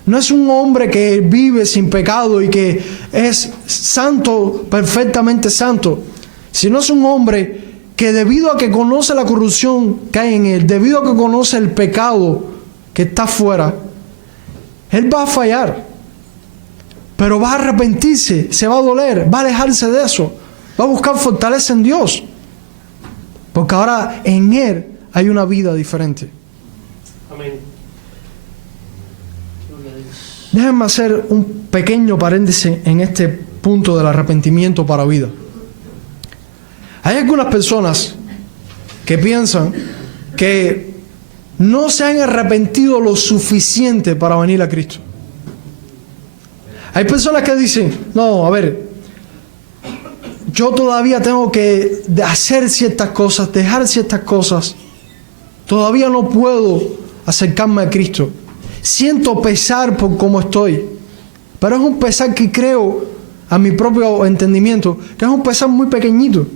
No es un hombre que vive sin pecado y que es santo, perfectamente santo, sino es un hombre que debido a que conoce la corrupción que hay en él, debido a que conoce el pecado que está afuera, él va a fallar, pero va a arrepentirse, se va a doler, va a alejarse de eso, va a buscar fortaleza en Dios, porque ahora en él hay una vida diferente. Amén. Déjenme hacer un pequeño paréntesis en este punto del arrepentimiento para vida. Hay algunas personas que piensan que no se han arrepentido lo suficiente para venir a Cristo. Hay personas que dicen, no, a ver, yo todavía tengo que hacer ciertas cosas, dejar ciertas cosas. Todavía no puedo acercarme a Cristo. Siento pesar por cómo estoy, pero es un pesar que creo, a mi propio entendimiento, que es un pesar muy pequeñito,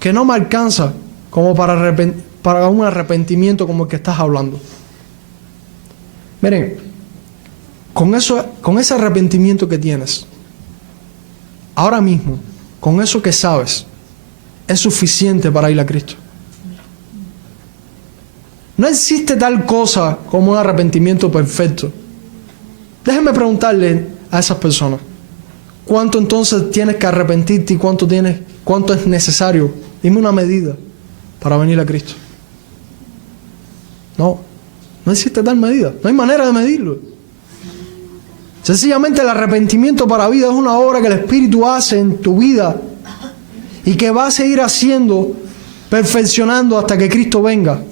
que no me alcanza como para un arrepentimiento como el que estás hablando. Miren, con ese arrepentimiento que tienes, ahora mismo, con eso que sabes, es suficiente para ir a Cristo. No existe tal cosa como un arrepentimiento perfecto. Déjenme preguntarle a esas personas, ¿cuánto entonces tienes que arrepentirte y cuánto es necesario? Dime una medida para venir a Cristo. No existe tal medida. No hay manera de medirlo. Sencillamente el arrepentimiento para vida es una obra que el Espíritu hace en tu vida y que va a seguir haciendo, perfeccionando hasta que Cristo venga.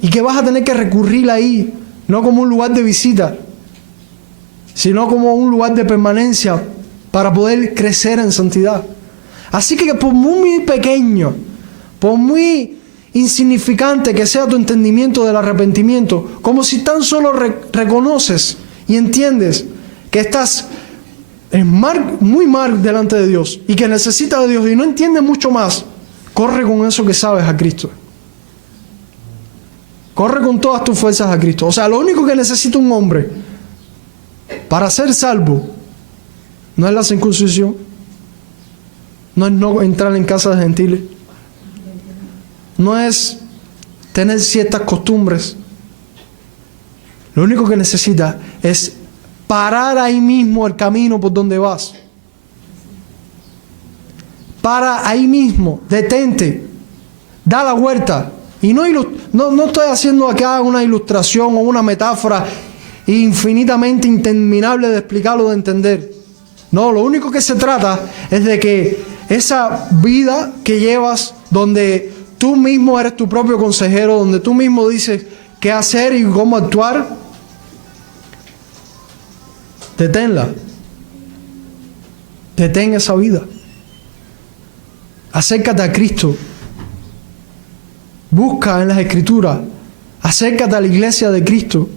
Y que vas a tener que recurrir ahí, no como un lugar de visita, sino como un lugar de permanencia para poder crecer en santidad. Así que por muy pequeño, por muy insignificante que sea tu entendimiento del arrepentimiento, como si tan solo reconoces y entiendes que estás muy mal delante de Dios y que necesitas de Dios y no entiendes mucho más, corre con eso que sabes a Cristo. Corre con todas tus fuerzas a Cristo. O sea, lo único que necesita un hombre para ser salvo no es la circuncisión, no es no entrar en casas de gentiles, no es tener ciertas costumbres. Lo único que necesita es parar ahí mismo el camino por donde vas. Para ahí mismo, detente, da la vuelta. Y no estoy haciendo acá una ilustración o una metáfora infinitamente interminable de explicarlo, de entender. No, lo único que se trata es de que esa vida que llevas, donde tú mismo eres tu propio consejero, donde tú mismo dices qué hacer y cómo actuar, deténla. Detén esa vida. Acércate a Cristo. Busca en las Escrituras. Acércate a la iglesia de Cristo.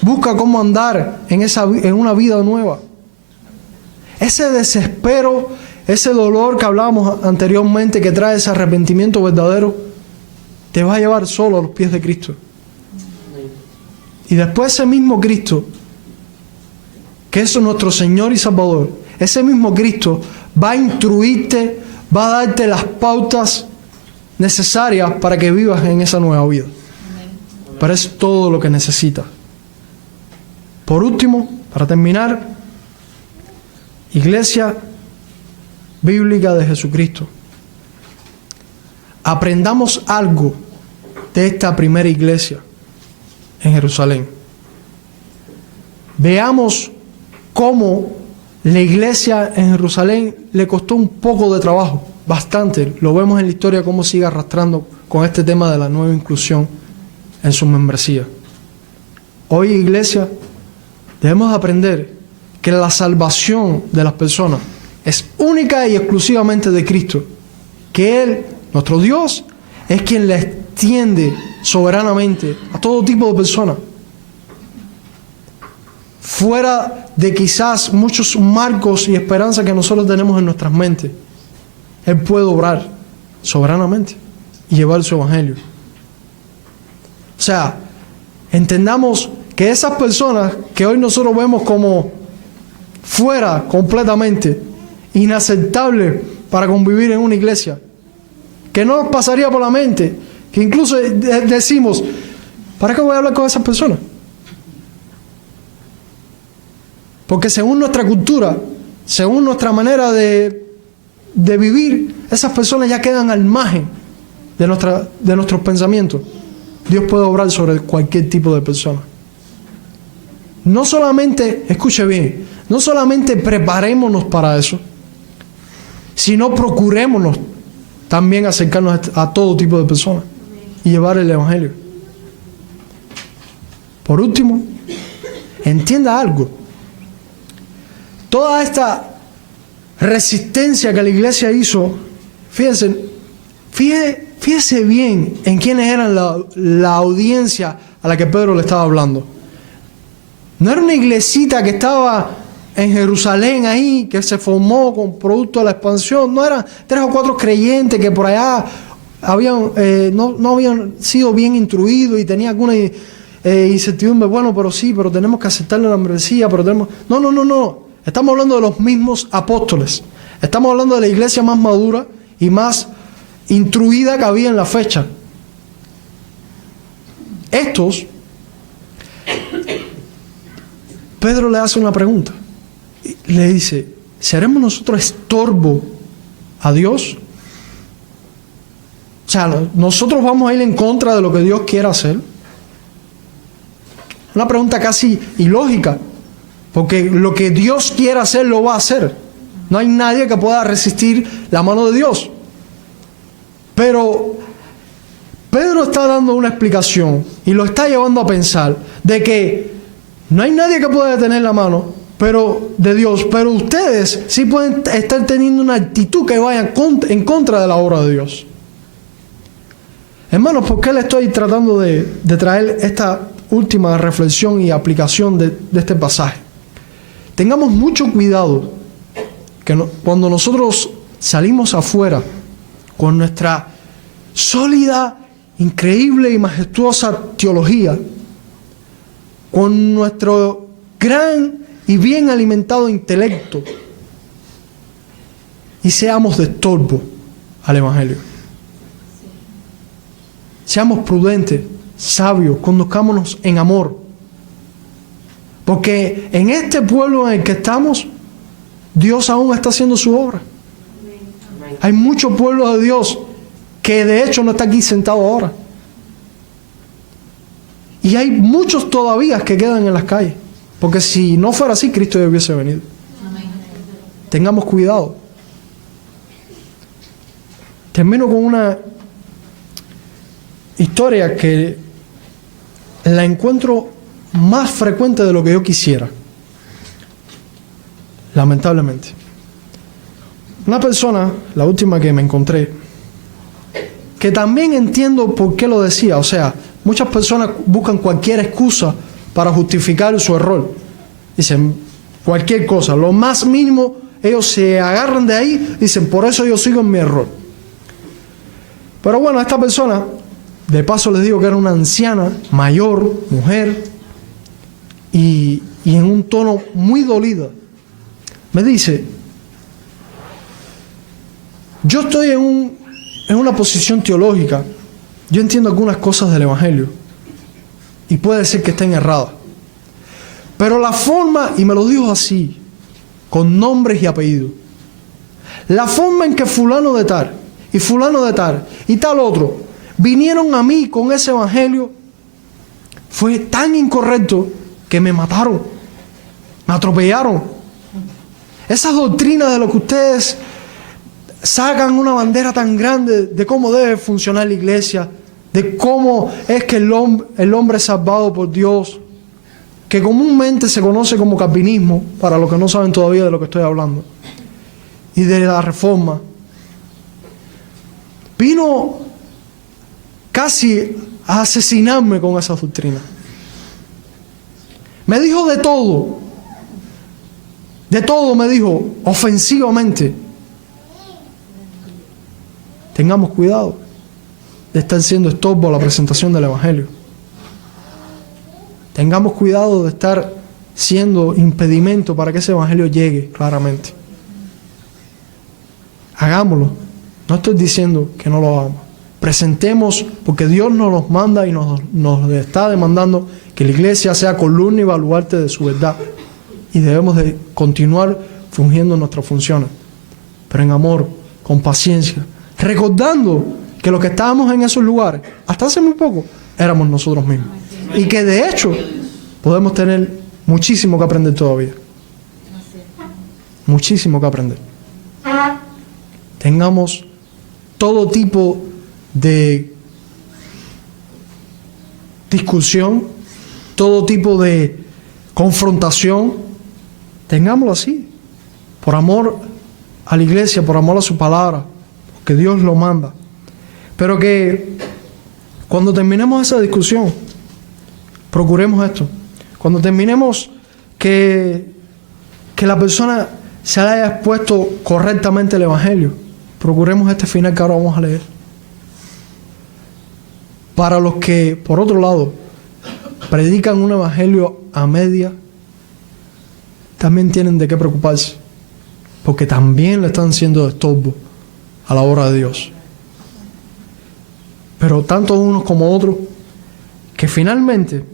Busca cómo andar en una vida nueva. Ese desespero, ese dolor que hablábamos anteriormente que trae ese arrepentimiento verdadero, te va a llevar solo a los pies de Cristo. Y después ese mismo Cristo, que es nuestro Señor y Salvador, ese mismo Cristo va a instruirte, va a darte las pautas necesarias para que vivas en esa nueva vida. Pero es todo lo que necesitas. Por último, para terminar, Iglesia Bíblica de Jesucristo, aprendamos algo de esta primera iglesia en Jerusalén. Veamos cómo la iglesia en Jerusalén le costó un poco de trabajo, bastante. Lo vemos en la historia cómo sigue arrastrando con este tema de la nueva inclusión en su membresía. Hoy, iglesia, debemos aprender que la salvación de las personas es única y exclusivamente de Cristo, que Él, nuestro Dios, es quien le extiende soberanamente a todo tipo de personas. Fuera de quizás muchos marcos y esperanzas que nosotros tenemos en nuestras mentes, Él puede obrar soberanamente y llevar su evangelio. O sea, entendamos que esas personas que hoy nosotros vemos como fuera completamente, inaceptable para convivir en una iglesia, que no nos pasaría por la mente, que incluso decimos, ¿para qué voy a hablar con esas personas? Porque según nuestra cultura, según nuestra manera de vivir, esas personas ya quedan al margen de nuestros pensamientos. Dios puede obrar sobre cualquier tipo de persona. No solamente, escuche bien, no solamente preparémonos para eso, sino procurémonos también acercarnos a todo tipo de personas y llevar el evangelio. Por último, entienda algo. Toda esta resistencia que la iglesia hizo, fíjese bien en quiénes eran la audiencia a la que Pedro le estaba hablando. No era una iglesita que estaba en Jerusalén ahí, que se formó con producto de la expansión. No eran 3 o 4 creyentes que por allá no habían sido bien instruidos y tenían alguna incertidumbre. Bueno, pero tenemos que aceptarle la membresía, pero tenemos... No. Estamos hablando de los mismos apóstoles. Estamos hablando de la iglesia más madura y más instruida que había en la fecha. Estos... Pedro le hace una pregunta. Le dice, ¿seremos nosotros estorbo a Dios? O sea, ¿nosotros vamos a ir en contra de lo que Dios quiere hacer? una pregunta casi ilógica, porque lo que Dios quiera hacer, lo va a hacer. No hay nadie que pueda resistir la mano de Dios. Pero Pedro está dando una explicación y lo está llevando a pensar de que no hay nadie que pueda detener la mano de Dios, pero ustedes sí pueden estar teniendo una actitud que vaya en contra de la obra de Dios. Hermanos, ¿por qué le estoy tratando de traer esta última reflexión y aplicación de este pasaje? Tengamos mucho cuidado que cuando nosotros salimos afuera con nuestra sólida, increíble y majestuosa teología, con nuestro gran y bien alimentado intelecto, y seamos de estorbo al Evangelio. Seamos prudentes, sabios, conduzcámonos en amor. Porque en este pueblo en el que estamos, Dios aún está haciendo su obra. Hay muchos pueblos de Dios que de hecho no está aquí sentado ahora. Y hay muchos todavía que quedan en las calles. Porque si no fuera así, Cristo ya hubiese venido. Tengamos cuidado. Termino con una historia que la encuentro más frecuente de lo que yo quisiera. Lamentablemente. Una persona, la última que me encontré, que también entiendo por qué lo decía. O sea, muchas personas buscan cualquier excusa para justificar su error. Dicen cualquier cosa, lo más mínimo, ellos se agarran de ahí, dicen, por eso yo sigo en mi error. Pero bueno, esta persona, de paso les digo que era una anciana, mayor, mujer, y en un tono muy dolido, me dice, yo estoy en una posición teológica, yo entiendo algunas cosas del Evangelio, y puede ser que estén erradas. Pero la forma, y me lo dijo así, con nombres y apellidos, la forma en que fulano de tal, y fulano de tal, y tal otro, vinieron a mí con ese Evangelio, fue tan incorrecto que me mataron, me atropellaron. Esas doctrinas de lo que ustedes sacan una bandera tan grande de cómo debe funcionar la iglesia, de cómo es que el hombre es salvado por Dios, que comúnmente se conoce como calvinismo, para los que no saben todavía de lo que estoy hablando, y de la reforma. Vino casi a asesinarme con esas doctrinas. Me dijo de todo me dijo, ofensivamente. Tengamos cuidado de estar siendo estorbo a la presentación del Evangelio. Tengamos cuidado de estar siendo impedimento para que ese Evangelio llegue claramente. Hagámoslo. No estoy diciendo que no lo hagamos. Presentemos, porque Dios nos los manda y nos está demandando que la iglesia sea columna y baluarte de su verdad. Y debemos de continuar fungiendo nuestras funciones. Pero en amor, con paciencia, recordando que los que estábamos en esos lugares, hasta hace muy poco, éramos nosotros mismos. Y que de hecho podemos tener muchísimo que aprender todavía. Muchísimo que aprender. Tengamos todo tipo de discusión, todo tipo de confrontación. Tengámoslo así, por amor a la iglesia, por amor a su palabra, porque Dios lo manda. Pero que cuando terminemos esa discusión, procuremos esto. Cuando terminemos que la persona se haya expuesto correctamente el Evangelio, procuremos este final que ahora vamos a leer. Para los que, por otro lado, predican un Evangelio a media, también tienen de qué preocuparse, porque también le están siendo de estorbo a la obra de Dios. Pero tanto unos como otros, que finalmente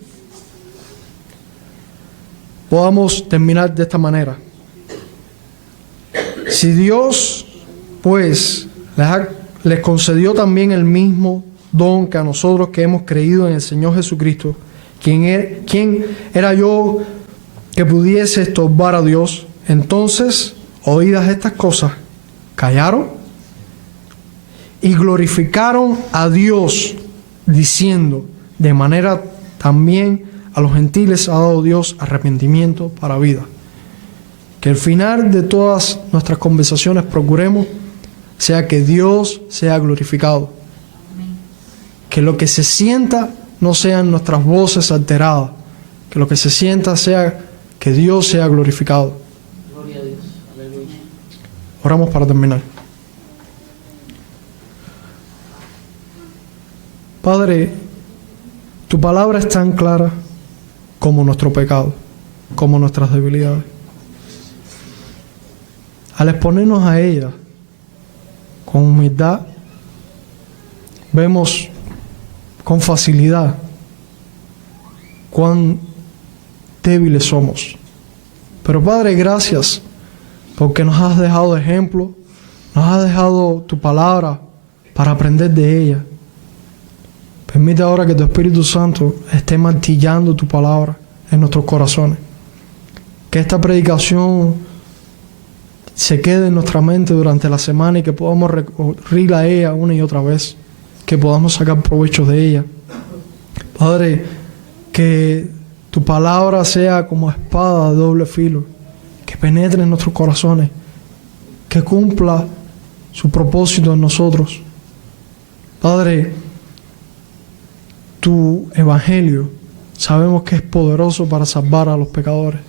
podamos terminar de esta manera. Si Dios, pues, les concedió también el mismo don que a nosotros que hemos creído en el Señor Jesucristo, ¿Quién era yo que pudiese estorbar a Dios? Entonces, oídas estas cosas, callaron y glorificaron a Dios, diciendo, de manera también a los gentiles ha dado Dios arrepentimiento para vida. Que al final de todas nuestras conversaciones procuremos sea que Dios sea glorificado. Que lo que se sienta no sean nuestras voces alteradas. Que lo que se sienta sea que Dios sea glorificado. Gloria a Dios. Aleluya. Oramos para terminar. Padre, tu palabra es tan clara como nuestro pecado, como nuestras debilidades. Al exponernos a ella con humildad, vemos con facilidad cuán débiles somos. Pero Padre, gracias porque nos has dejado ejemplo, nos has dejado tu palabra para aprender de ella. Permite ahora que tu Espíritu Santo esté martillando tu palabra en nuestros corazones. Que esta predicación se quede en nuestra mente durante la semana y que podamos recurrir a ella una y otra vez. Que podamos sacar provecho de ella. Padre, que tu palabra sea como espada de doble filo, que penetre en nuestros corazones, que cumpla su propósito en nosotros. Padre, tu evangelio sabemos que es poderoso para salvar a los pecadores.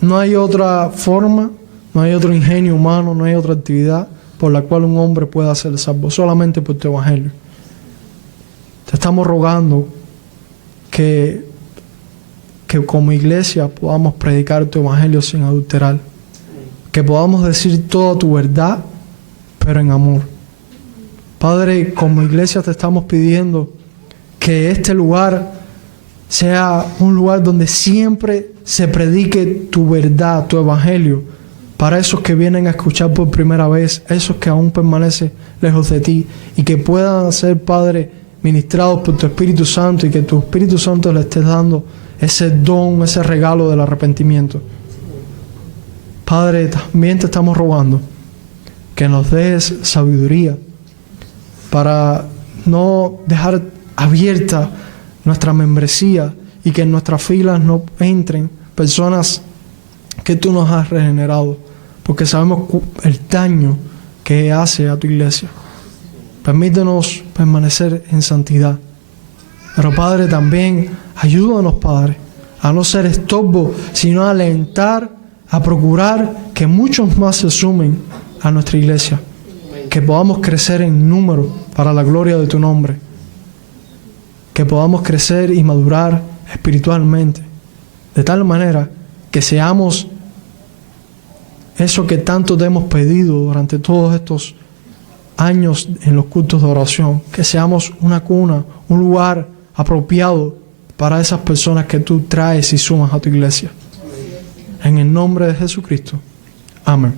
No hay otra forma, no hay otro ingenio humano, no hay otra actividad por la cual un hombre pueda ser salvo, solamente por tu evangelio. Te estamos rogando que como iglesia podamos predicar tu evangelio sin adulterar, que podamos decir toda tu verdad, pero en amor. Padre, como iglesia te estamos pidiendo que este lugar sea un lugar donde siempre se predique tu verdad, tu evangelio, para esos que vienen a escuchar por primera vez, esos que aún permanecen lejos de ti, y que puedan ser, Padre, ministrados por tu Espíritu Santo, y que tu Espíritu Santo le estés dando ese don, ese regalo del arrepentimiento. Padre, también te estamos rogando que nos des sabiduría para no dejar abierta nuestra membresía y que en nuestras filas no entren personas que tú nos has regenerado, porque sabemos el daño que hace a tu iglesia. Permítenos permanecer en santidad. Pero Padre, también ayúdanos, Padre, a no ser estorbo, sino a alentar, a procurar que muchos más se sumen a nuestra iglesia. Que podamos crecer en número para la gloria de tu nombre. Que podamos crecer y madurar espiritualmente, de tal manera que seamos eso que tanto te hemos pedido durante todos estos años en los cultos de oración, que seamos una cuna, un lugar apropiado para esas personas que tú traes y sumas a tu iglesia. En el nombre de Jesucristo. Amén.